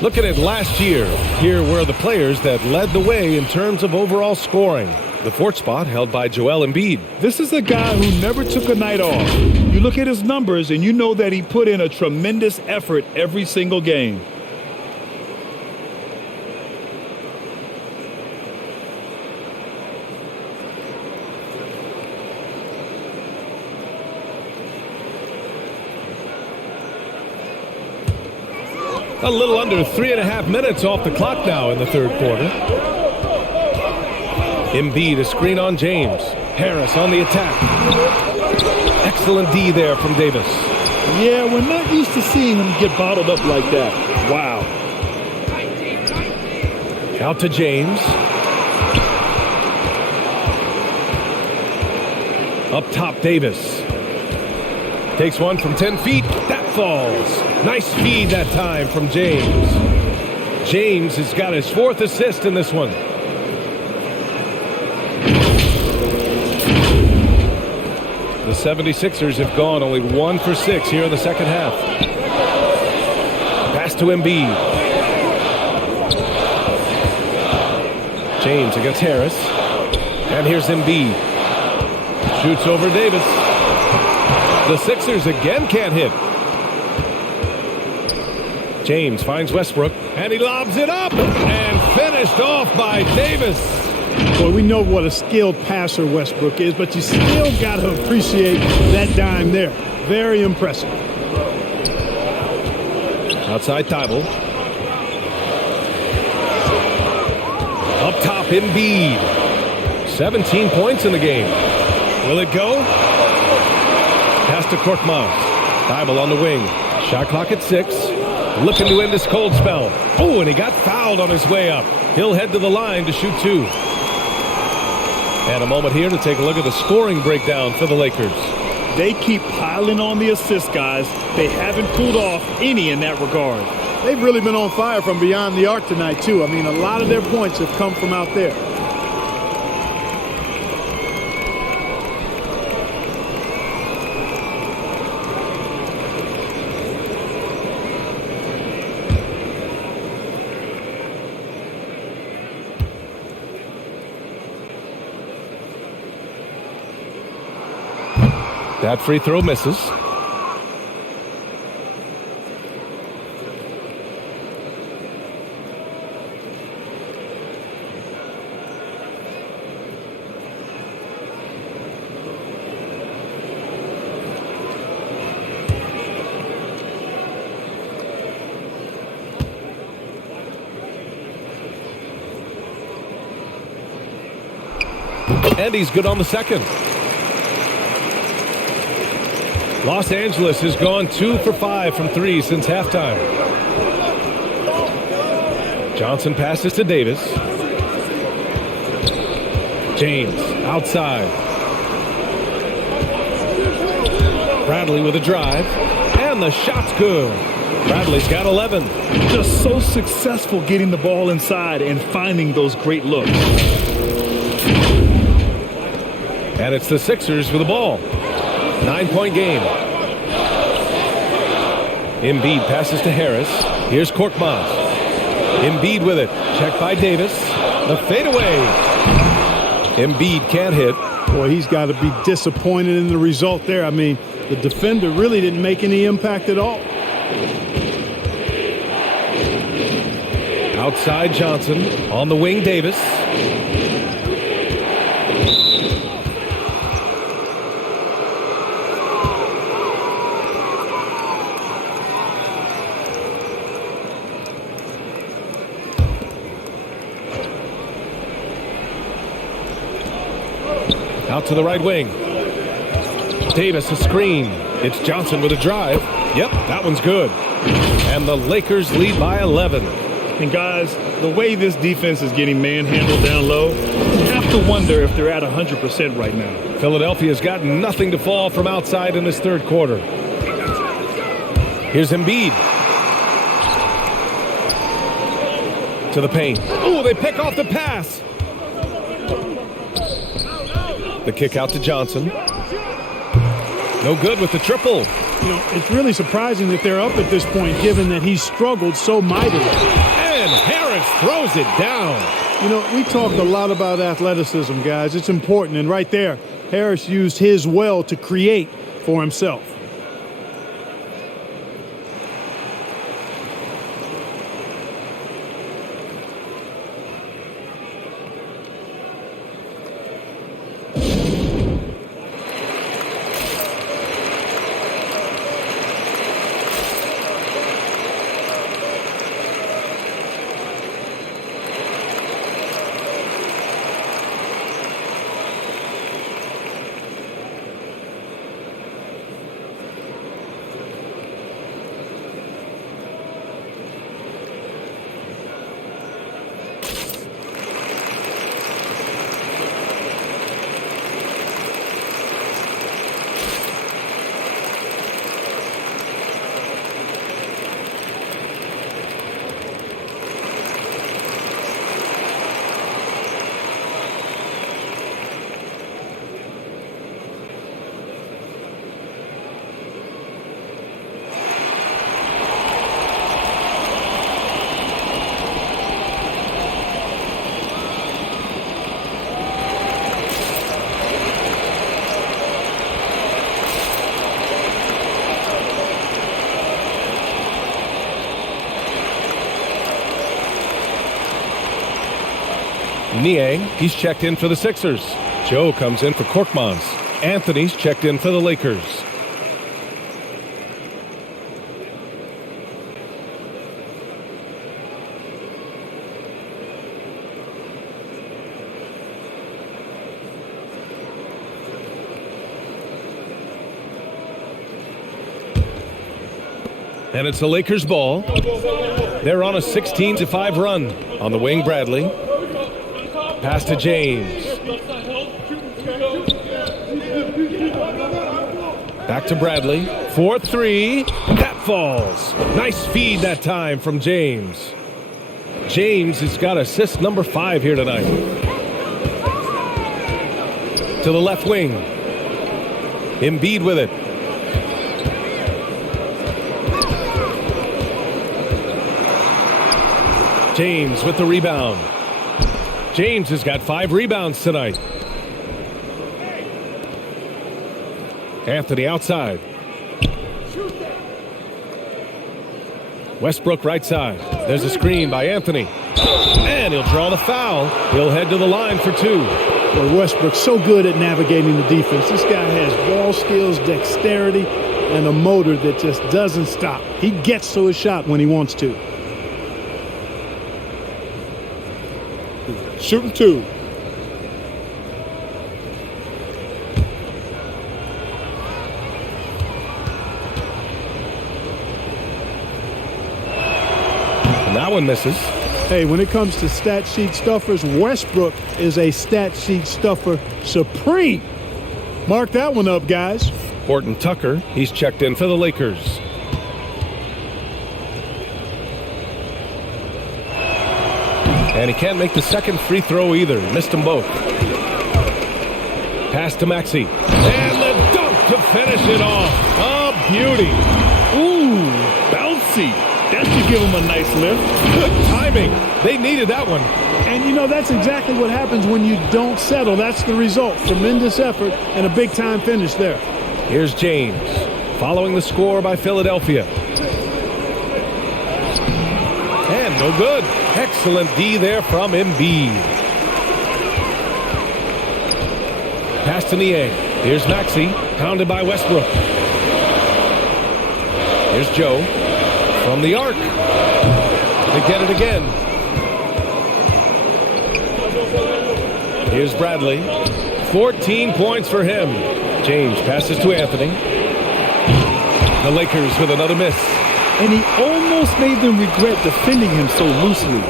Looking at last year, here were the players that led the way in terms of overall scoring. The 4th spot held by Joel Embiid. This is a guy who never took a night off. You look at his numbers and you know that he put in a tremendous effort every single game. A little under 3.5 minutes off the clock now in the 3rd quarter. Embiid, a screen on James. Harris on the attack. Excellent D there from Davis. Yeah, we're not used to seeing him get bottled up like that. Wow. Out to James. Up top, Davis. Takes one from 10 feet. That falls. Nice feed that time from James. James has got his 4th assist in this one. The 76ers have gone only 1 for 6 here in the second half. Pass to Embiid. James against Harris. And here's Embiid. Shoots over Davis. The Sixers again can't hit. James finds Westbrook, and he lobs it up, and finished off by Davis. Well, we know what a skilled passer Westbrook is, but you still got to appreciate that dime there. Very impressive. Outside Thibault. Up top, Embiid. 17 points in the game. Will it go? Pass to Korkmaz. Thibault on the wing. Shot clock at 6. Looking to end this cold spell. Oh, and he got fouled on his way up. He'll head to the line to shoot 2. And a moment here to take a look at the scoring breakdown for the Lakers. They keep piling on the assists, guys. They haven't pulled off any in that regard. They've really been on fire from beyond the arc tonight, too. I mean, a lot of their points have come from out there. That free throw misses. And he's good on the second. Los Angeles has gone 2 for 5 from 3 since halftime. Johnson passes to Davis. James outside. Bradley with a drive. And the shot's good. Bradley's got 11. Just so successful getting the ball inside and finding those great looks. And it's the Sixers with the ball. 9-point game. Embiid passes to Harris. Here's Korkmaz. Embiid with it. Checked by Davis. The fadeaway. Embiid can't hit. Boy, he's got to be disappointed in the result there. I mean, the defender really didn't make any impact at all. Outside Johnson. On the wing, Davis. Out to the right wing. Davis a screen. It's Johnson with a drive. Yep, that one's good. And the Lakers lead by 11. And guys, the way this defense is getting manhandled down low, you have to wonder if they're at 100% right now. Philadelphia's got nothing to fall from outside in this third quarter. Here's Embiid. To the paint. Oh, they pick off the pass. The kick out to Johnson. No good with the triple. You know, it's really surprising that they're up at this point, given that he's struggled so mightily. And Harris throws it down. You know, we talked a lot about athleticism, guys. It's important. And right there, Harris used his well to create for himself. Niang, he's checked in for the Sixers. Joe comes in for Korkmaz. Anthony's checked in for the Lakers. And it's the Lakers' ball. They're on a 16-5 run. On the wing, Bradley. Pass to James. Back to Bradley. 4-3. That falls. Nice feed that time from James. James has got assist number 5 here tonight. To the left wing. Embiid with it. James with the rebound. James has got 5 rebounds tonight. Anthony outside. Westbrook right side. There's a screen by Anthony. And he'll draw the foul. He'll head to the line for two. Well, Westbrook's so good at navigating the defense. This guy has ball skills, dexterity, and a motor that just doesn't stop. He gets to his shot when he wants to. Shooting two. And that one misses. Hey, when it comes to stat sheet stuffers, Westbrook is a stat sheet stuffer supreme. Mark that one up, guys. Horton Tucker, he's checked in for the Lakers. And he can't make the second free throw either. Missed them both. Pass to Maxey. And the dunk to finish it off. A beauty. Ooh, bouncy. That should give him a nice lift. Good timing. They needed that one. And, you know, that's exactly what happens when you don't settle. That's the result. Tremendous effort and a big-time finish there. Here's James, following the score by Philadelphia. And no good. Excellent D there from Embiid. Pass to Niang. Here's Maxey, pounded by Westbrook. Here's Joe from the arc. They get it again. Here's Bradley. 14 points for him. James passes to Anthony. The Lakers with another miss. And he almost made them regret defending him so loosely.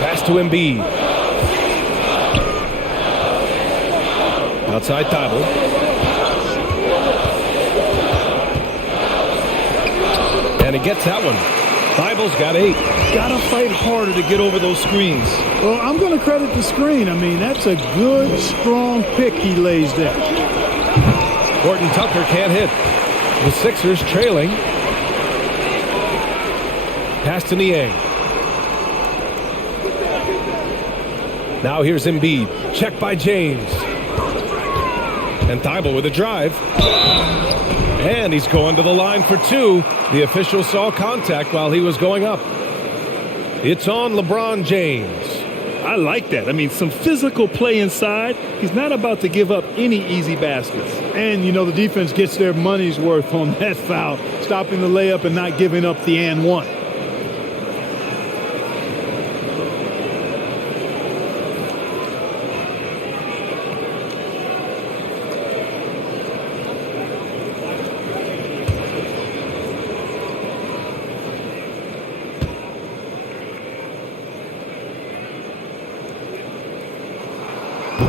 Pass to Embiid. Outside Thibault. And he gets that one. Thibault's got 8. Gotta fight harder to get over those screens. Well, I'm going to credit the screen. I mean, that's a good, strong pick he lays there. Horton Tucker can't hit. The Sixers trailing. Pass to Niang. Now here's Embiid. Checked by James. And Thibault with a drive. And he's going to the line for two. The official saw contact while he was going up. It's on LeBron James. I like that. I mean, some physical play inside. He's not about to give up any easy baskets. And, you know, the defense gets their money's worth on that foul, stopping the layup and not giving up the and one.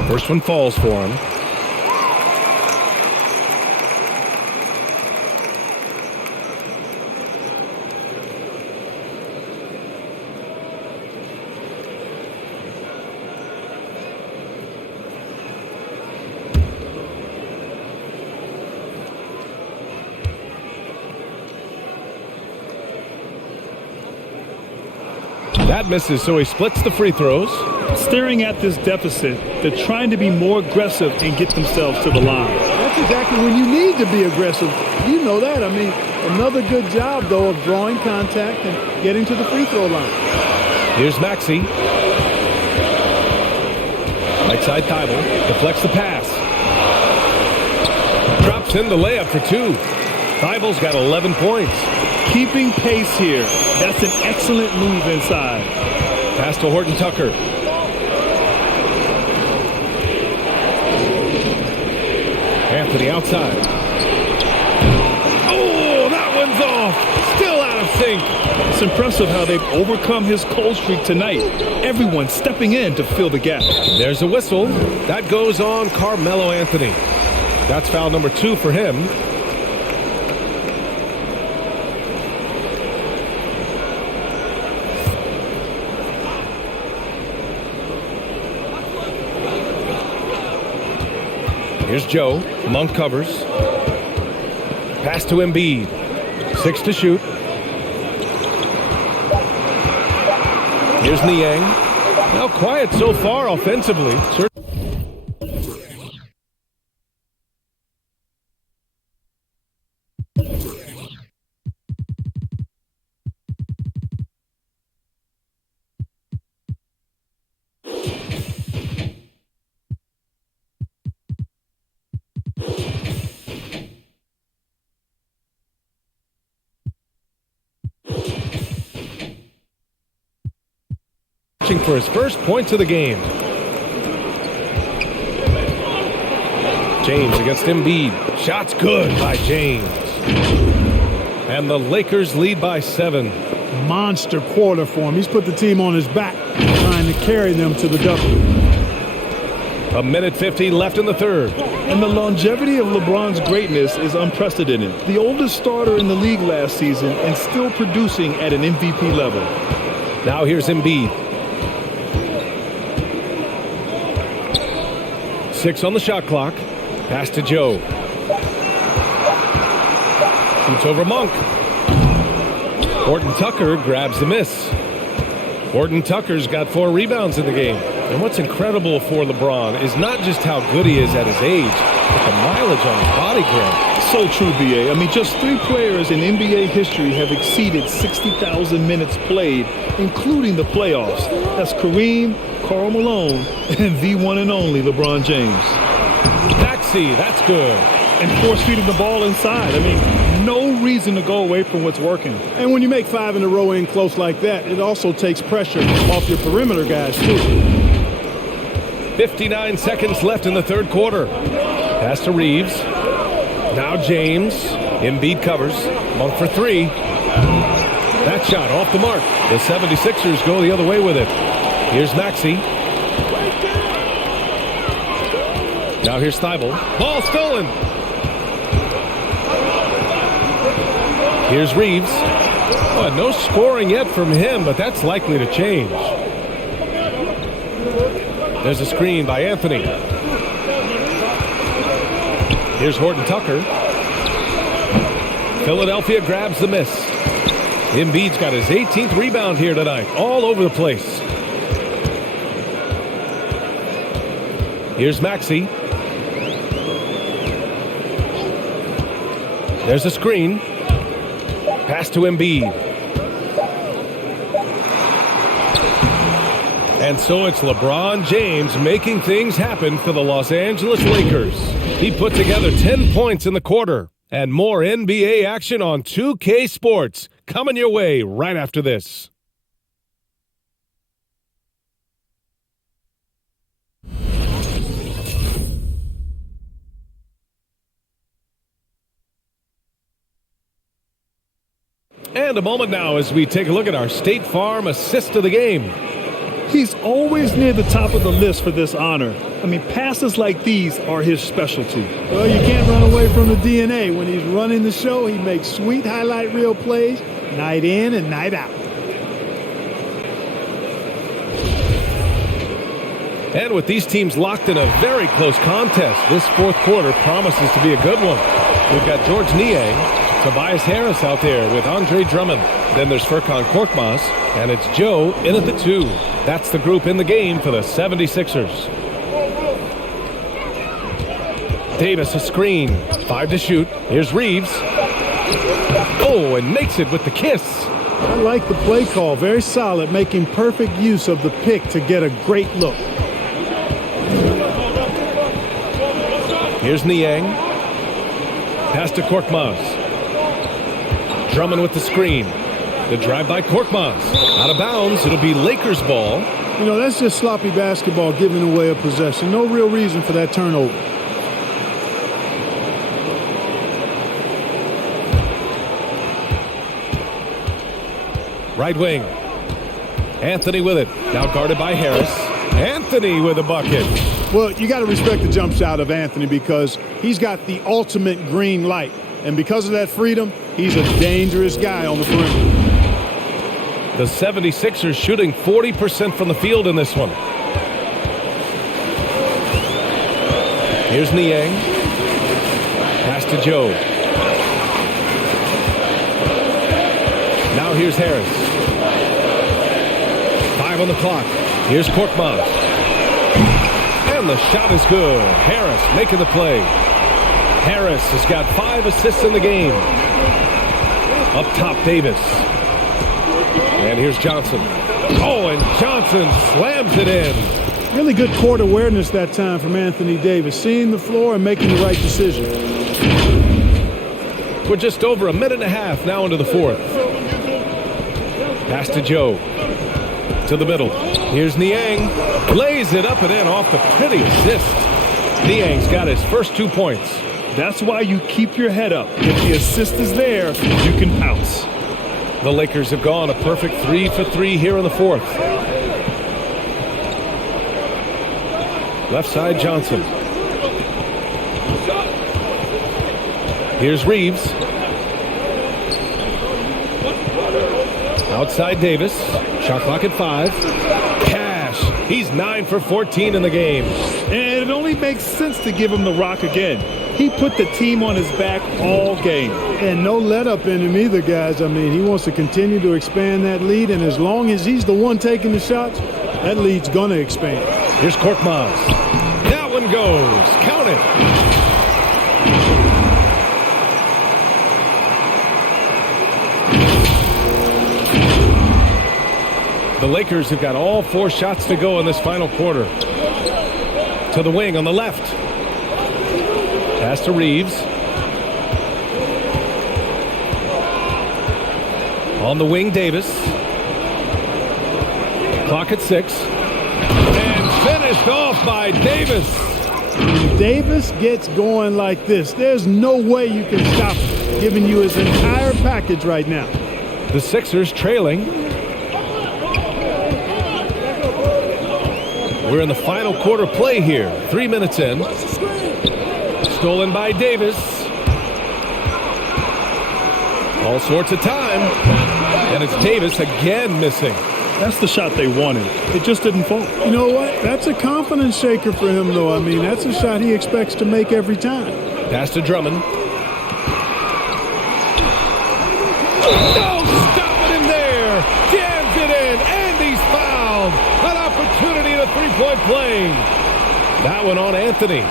First one falls for him. That misses, so he splits the free throws. Staring at this deficit, they're trying to be more aggressive and get themselves to the line. That's exactly when you need to be aggressive. You know that. I mean, another good job, though, of drawing contact and getting to the free throw line. Here's Maxey. Right side Thibault. Deflects the pass. Drops in the layup for two. Thibault's got 11 points. Keeping pace here. That's an excellent move inside. Pass to Horton Tucker. Anthony outside. Oh, that one's off. Still out of sync. It's impressive how they've overcome his cold streak tonight. Everyone stepping in to fill the gap. There's a whistle. That goes on Carmelo Anthony. That's foul number 2 for him. Here's Joe. Monk covers. Pass to Embiid. 6 to shoot. Here's Niang. Now quiet so far offensively. searching for his first points of the game. James against Embiid. Shot's good by James. And the Lakers lead by 7. Monster quarter for him. He's put the team on his back, trying to carry them to the W. 1:50 left in the third. And the longevity of LeBron's greatness is unprecedented. The oldest starter in the league last season and still producing at an MVP level. Now here's Embiid. 6 on the shot clock. Pass to Joe. Shoots over Monk. Horton Tucker grabs the miss. Horton Tucker's got 4 rebounds in the game. And what's incredible for LeBron is not just how good he is at his age, but the mileage on his body grab. So true, B.A. I mean, just 3 players in NBA history have exceeded 60,000 minutes played, including the playoffs. That's Kareem, Karl Malone, and the one and only LeBron James. Maxey, that's good. And force feeding the ball inside. I mean, no reason to go away from what's working. And when you make 5 in a row in close like that, it also takes pressure off your perimeter guys, too. 59 seconds left in the third quarter. Pass to Reeves. Now James. Embiid covers. Monk for 3. That shot off the mark. The 76ers go the other way with it. Here's Maxey. Now here's Thibault. Ball stolen. Here's Reeves. Well, no scoring yet from him, but that's likely to change. There's a screen by Anthony. Here's Horton Tucker. Philadelphia grabs the miss. Embiid's got his 18th rebound here tonight, all over the place. Here's Maxey. There's a screen. Pass to Embiid. And so it's LeBron James making things happen for the Los Angeles Lakers. He put together 10 points in the quarter. And more NBA action on 2K Sports coming your way right after this. And a moment now as we take a look at our State Farm assist of the game. He's always near the top of the list for this honor. I mean, passes like these are his specialty. Well, you can't run away from the DNA. When he's running the show, he makes sweet highlight reel plays night in and night out. And with these teams locked in a very close contest, this fourth quarter promises to be a good one. We've got George Niang, Tobias Harris out there with Andre Drummond. Then there's Furkan Korkmaz, and it's Joe in at the 2. That's the group in the game for the 76ers. Davis a screen. 5 to shoot. Here's Reeves. Oh, and makes it with the kiss. I like the play call. Very solid, making perfect use of the pick to get a great look. Here's Niang. Pass to Korkmaz. Drummond with the screen. The drive by Korkmaz. Out of bounds. It'll be Lakers ball. You know, that's just sloppy basketball giving away a possession. No real reason for that turnover. Right wing. Anthony with it. Now guarded by Harris. Anthony with a bucket. Well, you got to respect the jump shot of Anthony because he's got the ultimate green light. And because of that freedom, he's a dangerous guy on the perimeter. The 76ers shooting 40% from the field in this one. Here's Niang. Pass to Joe. Now here's Harris. 5 on the clock. Here's Korkmaz. And the shot is good. Harris making the play. Harris has got 5 assists in the game. Up top, Davis. And here's Johnson. Oh, and Johnson slams it in. Really good court awareness that time from Anthony Davis, seeing the floor and making the right decision. We're just over a minute and a half now into the fourth. Pass to Joe. to the middle. Here's Niang. Lays it up and in off the pretty assist. Niang's got his first 2 points. That's why you keep your head up. If the assist is there, you can pounce. The Lakers have gone a perfect 3 for 3 here in the fourth. Left side, Johnson. Here's Reeves. Outside Davis. Shot clock at 5. Cash. He's 9 for 14 in the game. And it only makes sense to give him the rock again. He put the team on his back all game. And no let up in him either, guys. I mean, he wants to continue to expand that lead, and as long as he's the one taking the shots, that lead's going to expand. Here's Korkmaz. That one goes. Count it. The Lakers have got all 4 shots to go in this final quarter. To the wing on the left. Pass to Reeves. On the wing, Davis. Clock at 6. And finished off by Davis. When Davis gets going like this, there's no way you can stop him, giving you his entire package right now. The Sixers trailing. We're in the final quarter play here. 3 minutes in. Stolen by Davis. All sorts of time. And it's Davis again missing. That's the shot they wanted. It just didn't fall. You know what? That's a confidence shaker for him, though. I mean, that's a shot he expects to make every time. Pass to Drummond. No stopping him there. Jams it in, and he's fouled. An opportunity to three-point play. That one on Anthony.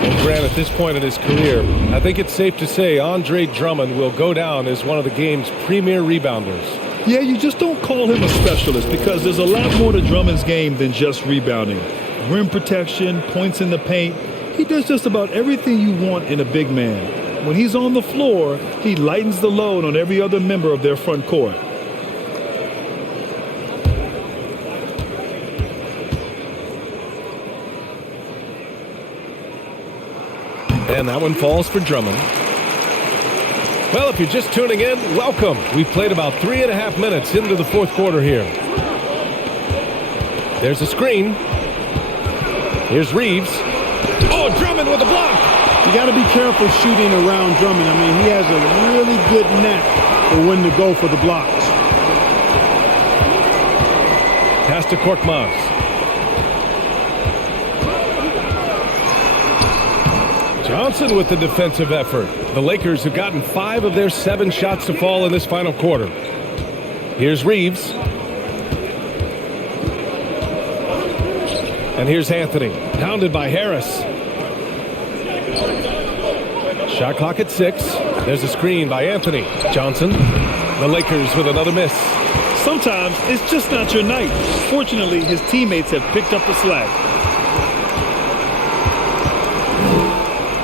Well, Grant, at this point in his career, I think it's safe to say Andre Drummond will go down as one of the game's premier rebounders. Yeah, you just don't call him a specialist because there's a lot more to Drummond's game than just rebounding. Rim protection, points in the paint. He does just about everything you want in a big man. When he's on the floor, he lightens the load on every other member of their front court. And that one falls for Drummond. Well, if you're just tuning in, welcome. We've played about 3.5 minutes into the fourth quarter here. There's a screen. Here's Reeves. Oh, Drummond with a block. You got to be careful shooting around Drummond. I mean, he has a really good knack for when to go for the blocks. Pass to Korkmaz. Johnson with the defensive effort. The Lakers have gotten 5 of their 7 shots to fall in this final quarter. Here's Reeves. And here's Anthony. Pounded by Harris. Shot clock at 6. There's a screen by Anthony. Johnson. The Lakers with another miss. Sometimes it's just not your night. Fortunately, his teammates have picked up the slack.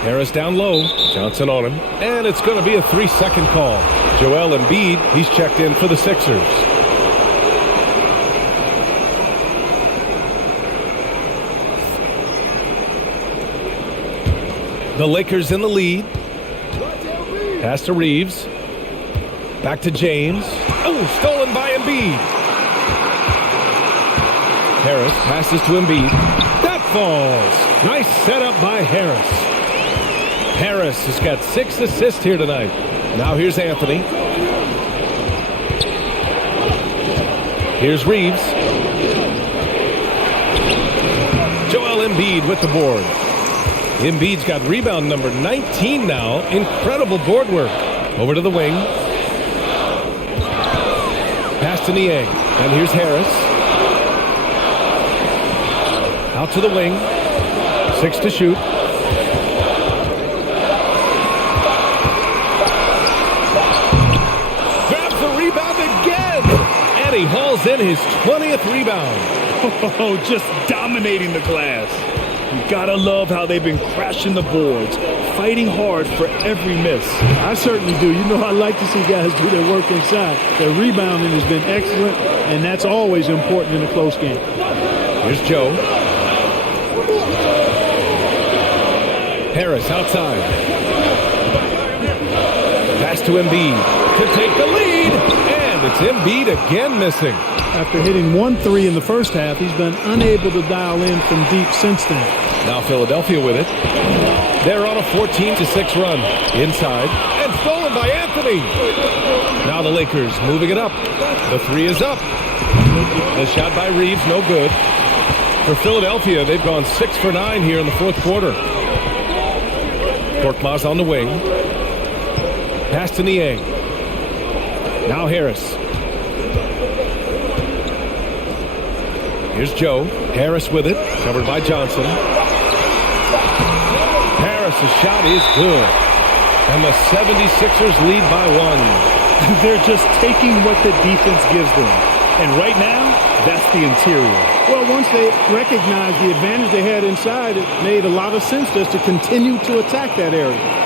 Harris down low. Johnson on him. And it's going to be a 3-second call. Joel Embiid, he's checked in for the Sixers. The Lakers in the lead. Pass to Reeves. Back to James. Oh, stolen by Embiid. Harris passes to Embiid. That falls. Nice setup by Harris. Harris has got 6 assists here tonight. Now here's Anthony. Here's Reeves. Joel Embiid with the board. Embiid's got rebound number 19 now. Incredible board work. Over to the wing. Pass to Niang. And here's Harris. Out to the wing. 6 to shoot. Grabs the rebound again. And he hauls in his 20th rebound. Oh, just dominating the glass. You gotta love how they've been crashing the boards, fighting hard for every miss. I certainly do. You know, I like to see guys do their work inside. Their rebounding has been excellent, and that's always important in a close game. Here's Joe. Harris outside. Pass to Embiid to take the lead, and it's Embiid again missing. After hitting 1-3 in the first half, he's been unable to dial in from deep since then. Now Philadelphia with it. They're on a 14-6 run. Inside, and stolen by Anthony. Now the Lakers moving it up. The three is up. The shot by Reeves, no good. For Philadelphia, they've gone 6 for 9 here in the fourth quarter. Korkmaz on the wing. Pass to Niang. Now Harris. Here's Joe. Harris with it. Covered by Johnson. Harris' shot is good. And the 76ers lead by 1. They're just taking what the defense gives them. And right now, that's the interior. Well, once they recognized the advantage they had inside, it made a lot of sense just to continue to attack that area.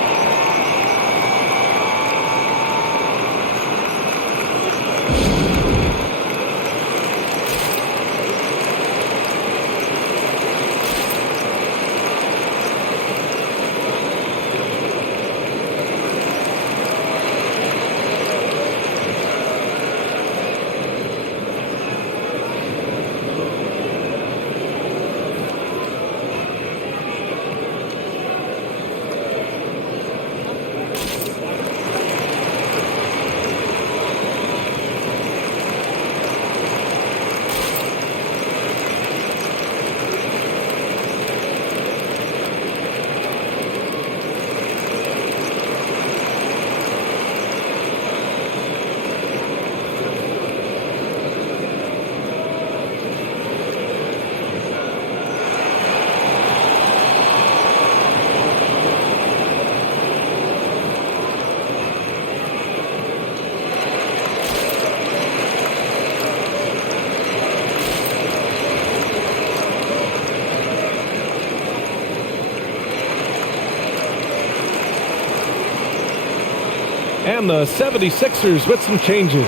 And the 76ers with some changes.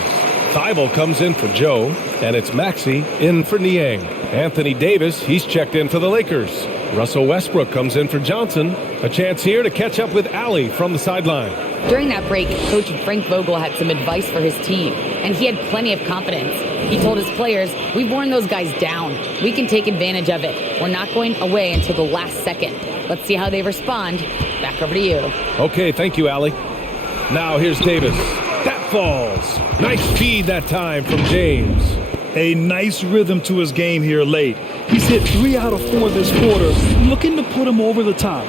Thibault comes in for Joe, and it's Maxey in for Niang. Anthony Davis, he's checked in for the Lakers. Russell Westbrook comes in for Johnson. A chance here to catch up with Allie from the sideline. During that break, Coach Frank Vogel had some advice for his team, and he had plenty of confidence. He told his players, we've worn those guys down. We can take advantage of it. We're not going away until the last second. Let's see how they respond. Back over to you. Okay, thank you, Allie. Now here's Davis. That falls. Nice feed that time from James. A nice rhythm to his game here late. He's hit 3 out of 4 this quarter, looking to put him over the top.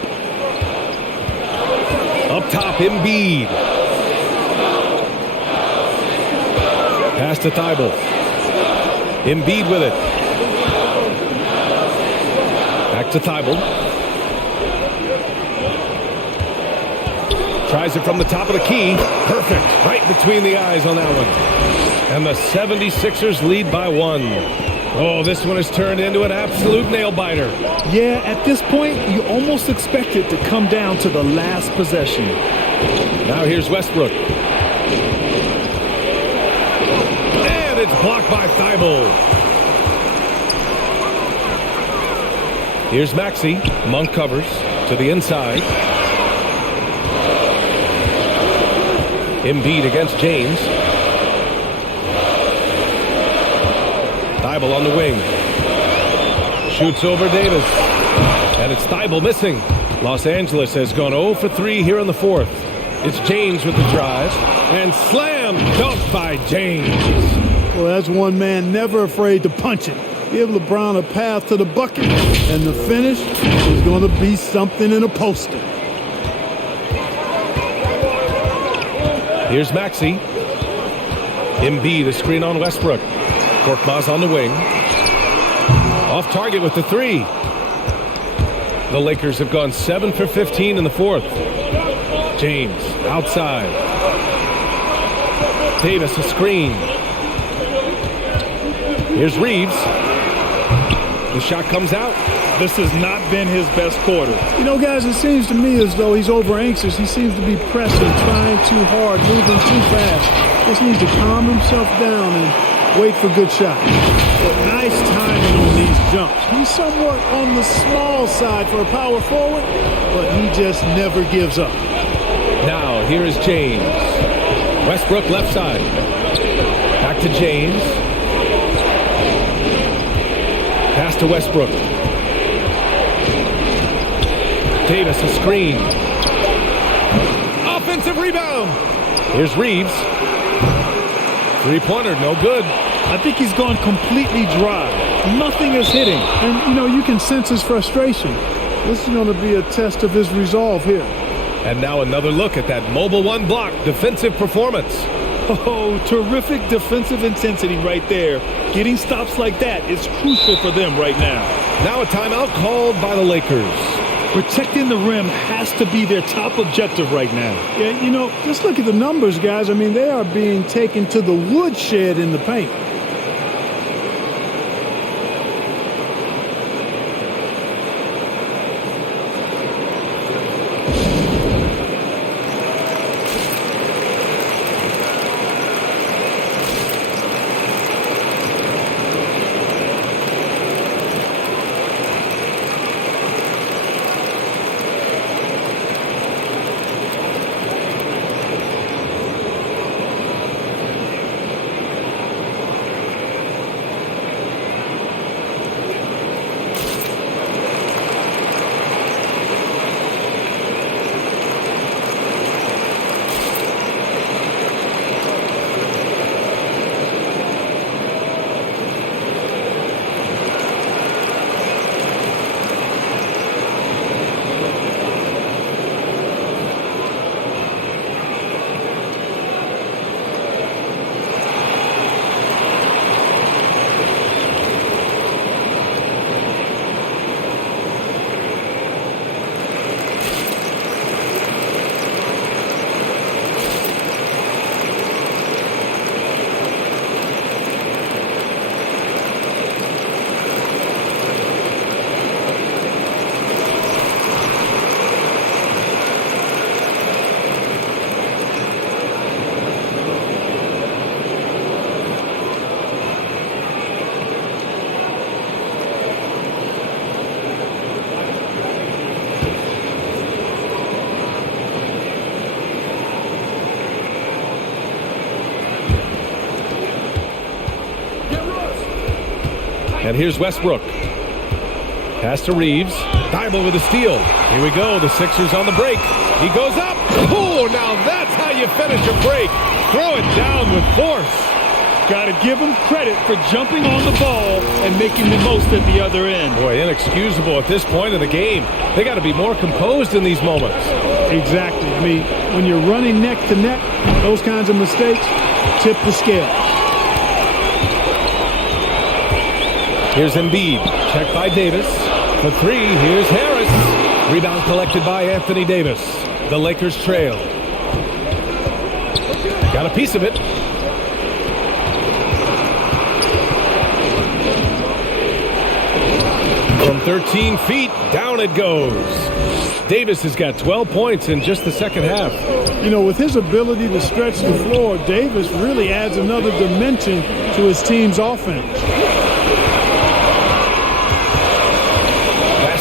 Up top, Embiid. Pass to Thibault. Embiid with it. Back to Thibault. Tries it from the top of the key. Perfect. Right between the eyes on that one. And the 76ers lead by 1. Oh, this one has turned into an absolute nail-biter. Yeah, at this point, you almost expect it to come down to the last possession. Now here's Westbrook. And it's blocked by Thibault. Here's Maxey. Monk covers to the inside. Embiid against James. Thibault on the wing. Shoots over Davis. And it's Thibault missing. Los Angeles has gone 0 for 3 here in the fourth. It's James with the drive. And slam dunk by James. Well, that's one man never afraid to punch it. Give LeBron a path to the bucket. And the finish is going to be something in a poster. Here's Maxey. Embiid, a screen on Westbrook. Korkmaz on the wing. Off target with the 3. The Lakers have gone 7 for 15 in the fourth. James outside. Davis a screen. Here's Reeves. The shot comes out. This has not been his best quarter. You know, guys, it seems to me as though he's over anxious. He seems to be pressing, trying too hard, moving too fast. Just needs to calm himself down and wait for good shots. But nice timing on these jumps. He's somewhat on the small side for a power forward, but he just never gives up. Now, here is James. Westbrook left side. Back to James. Pass to Westbrook. Davis, a screen. Offensive rebound. Here's Reeves. Three-pointer, no good. I think he's gone completely dry. Nothing is hitting. And, you know, you can sense his frustration. This is going to be a test of his resolve here. And now another look at that mobile one block defensive performance. Oh, terrific defensive intensity right there. Getting stops like that is crucial for them right now. Now a timeout called by the Lakers. Protecting the rim has to be their top objective right now. Yeah, you know, just look at the numbers, guys. I mean, they are being taken to the woodshed in the paint. And here's Westbrook. Pass to Reeves. Thibault with a steal. Here we go. The Sixers on the break. He goes up. Oh, now that's how you finish a break. Throw it down with force. Got to give him credit for jumping on the ball and making the most at the other end. Boy, inexcusable at this point of the game. They got to be more composed in these moments. Exactly. I mean, when you're running neck to neck, those kinds of mistakes tip the scale. Here's Embiid. Checked by Davis. For three, here's Harris. Rebound collected by Anthony Davis. The Lakers trail. Got a piece of it. From 13 feet, down it goes. Davis has got 12 points in just the second half. You know, with his ability to stretch the floor, Davis really adds another dimension to his team's offense.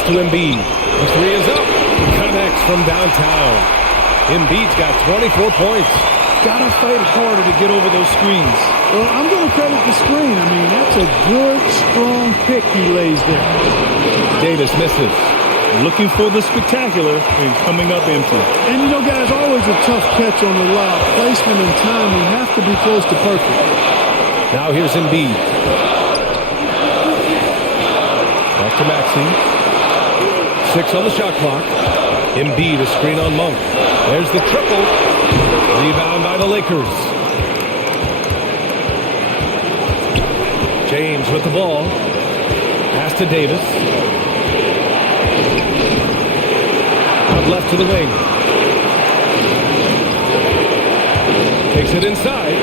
To Embiid. The three is up. Connects from downtown. Embiid's got 24 points. Gotta fight harder to get over those screens. Well, I'm going to credit the screen. I mean, that's a good, strong pick he lays there. Davis misses. Looking for the spectacular and coming up empty. And, you know, guys, always a tough catch on the lob. Placement and timing have to be close to perfect. Now here's Embiid. Back to Maxey. 6 on the shot clock. Embiid, a screen on Monk. There's the triple. Rebound by the Lakers. James with the ball. Pass to Davis. Out left to the wing. Takes it inside.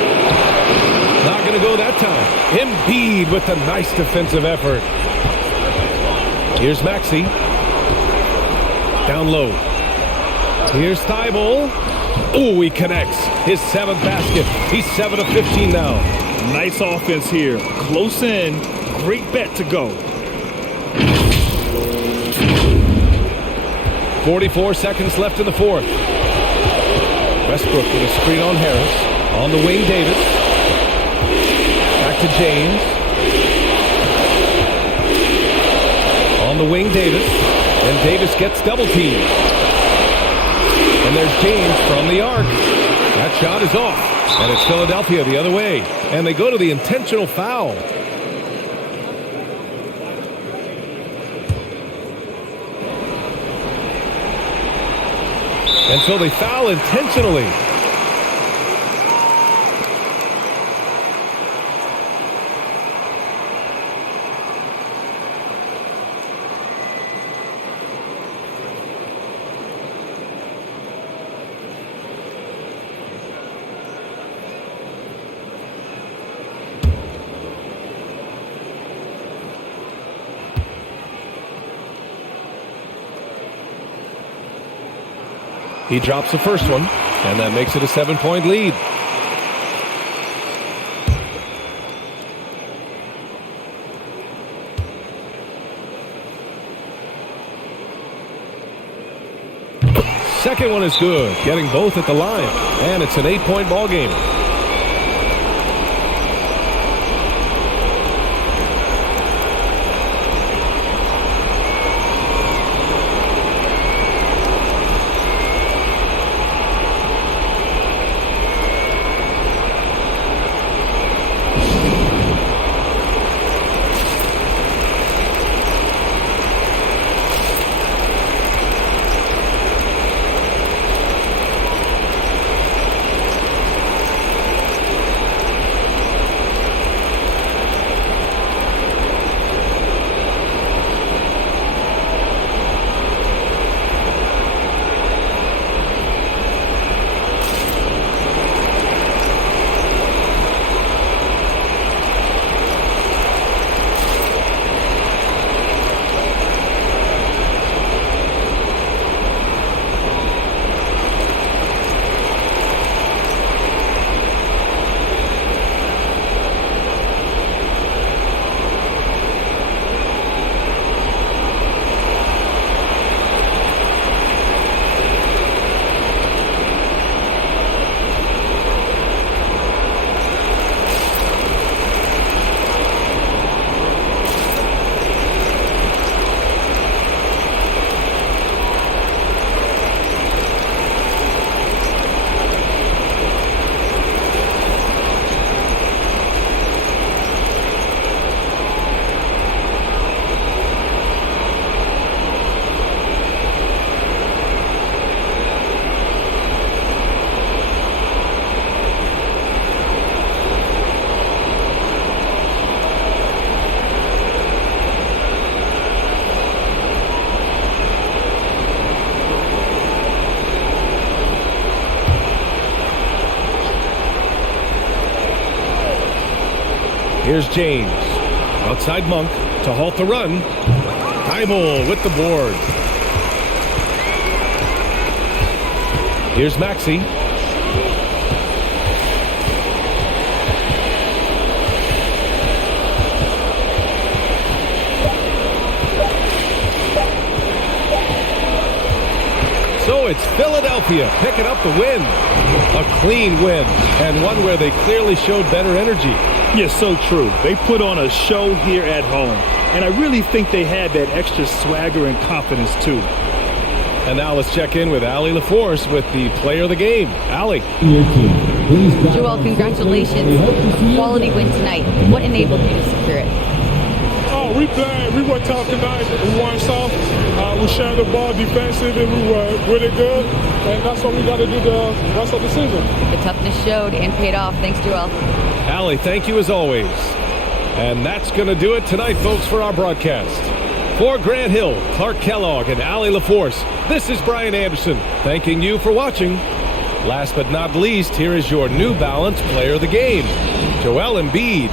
Not going to go that time. Embiid with the nice defensive effort. Here's Maxey. Down low. Here's Thibault. Oh, he connects. His 7th basket. He's 7 of 15 now. Nice offense here. Close in. Great bet to go. 44 seconds left in the 4th. Westbrook with a screen on Harris. On the wing, Davis. Back to James. On the wing, Davis. And Davis gets double teamed. And there's James from the arc. That shot is off. And it's Philadelphia the other way. And they go to the intentional foul. And so they foul intentionally. He drops the first one, and that makes it a 7-point lead. Second one is good, getting both at the line, and it's an 8-point ball game. Here's James. Outside Monk to halt the run. Thibault with the board. Here's Maxey. So it's Philadelphia picking up the win. A clean win, and one where they clearly showed better energy. Yes, so true. They put on a show here at home, and I really think they had that extra swagger and confidence, too. And now let's check in with Allie LaForce with the player of the game. Allie. Joel, congratulations. A quality win tonight. What enabled you to secure it? Oh, we played. We were tough tonight. We won soft. We shared the ball defensive, and we were really good. And that's what we got to do the rest of the season. The toughness showed and paid off. Thanks, Joel. Allie, thank you as always. And that's going to do it tonight, folks, for our broadcast. For Grant Hill, Clark Kellogg, and Allie LaForce, this is Brian Anderson, thanking you for watching. Last but not least, here is your New Balance player of the game, Joel Embiid.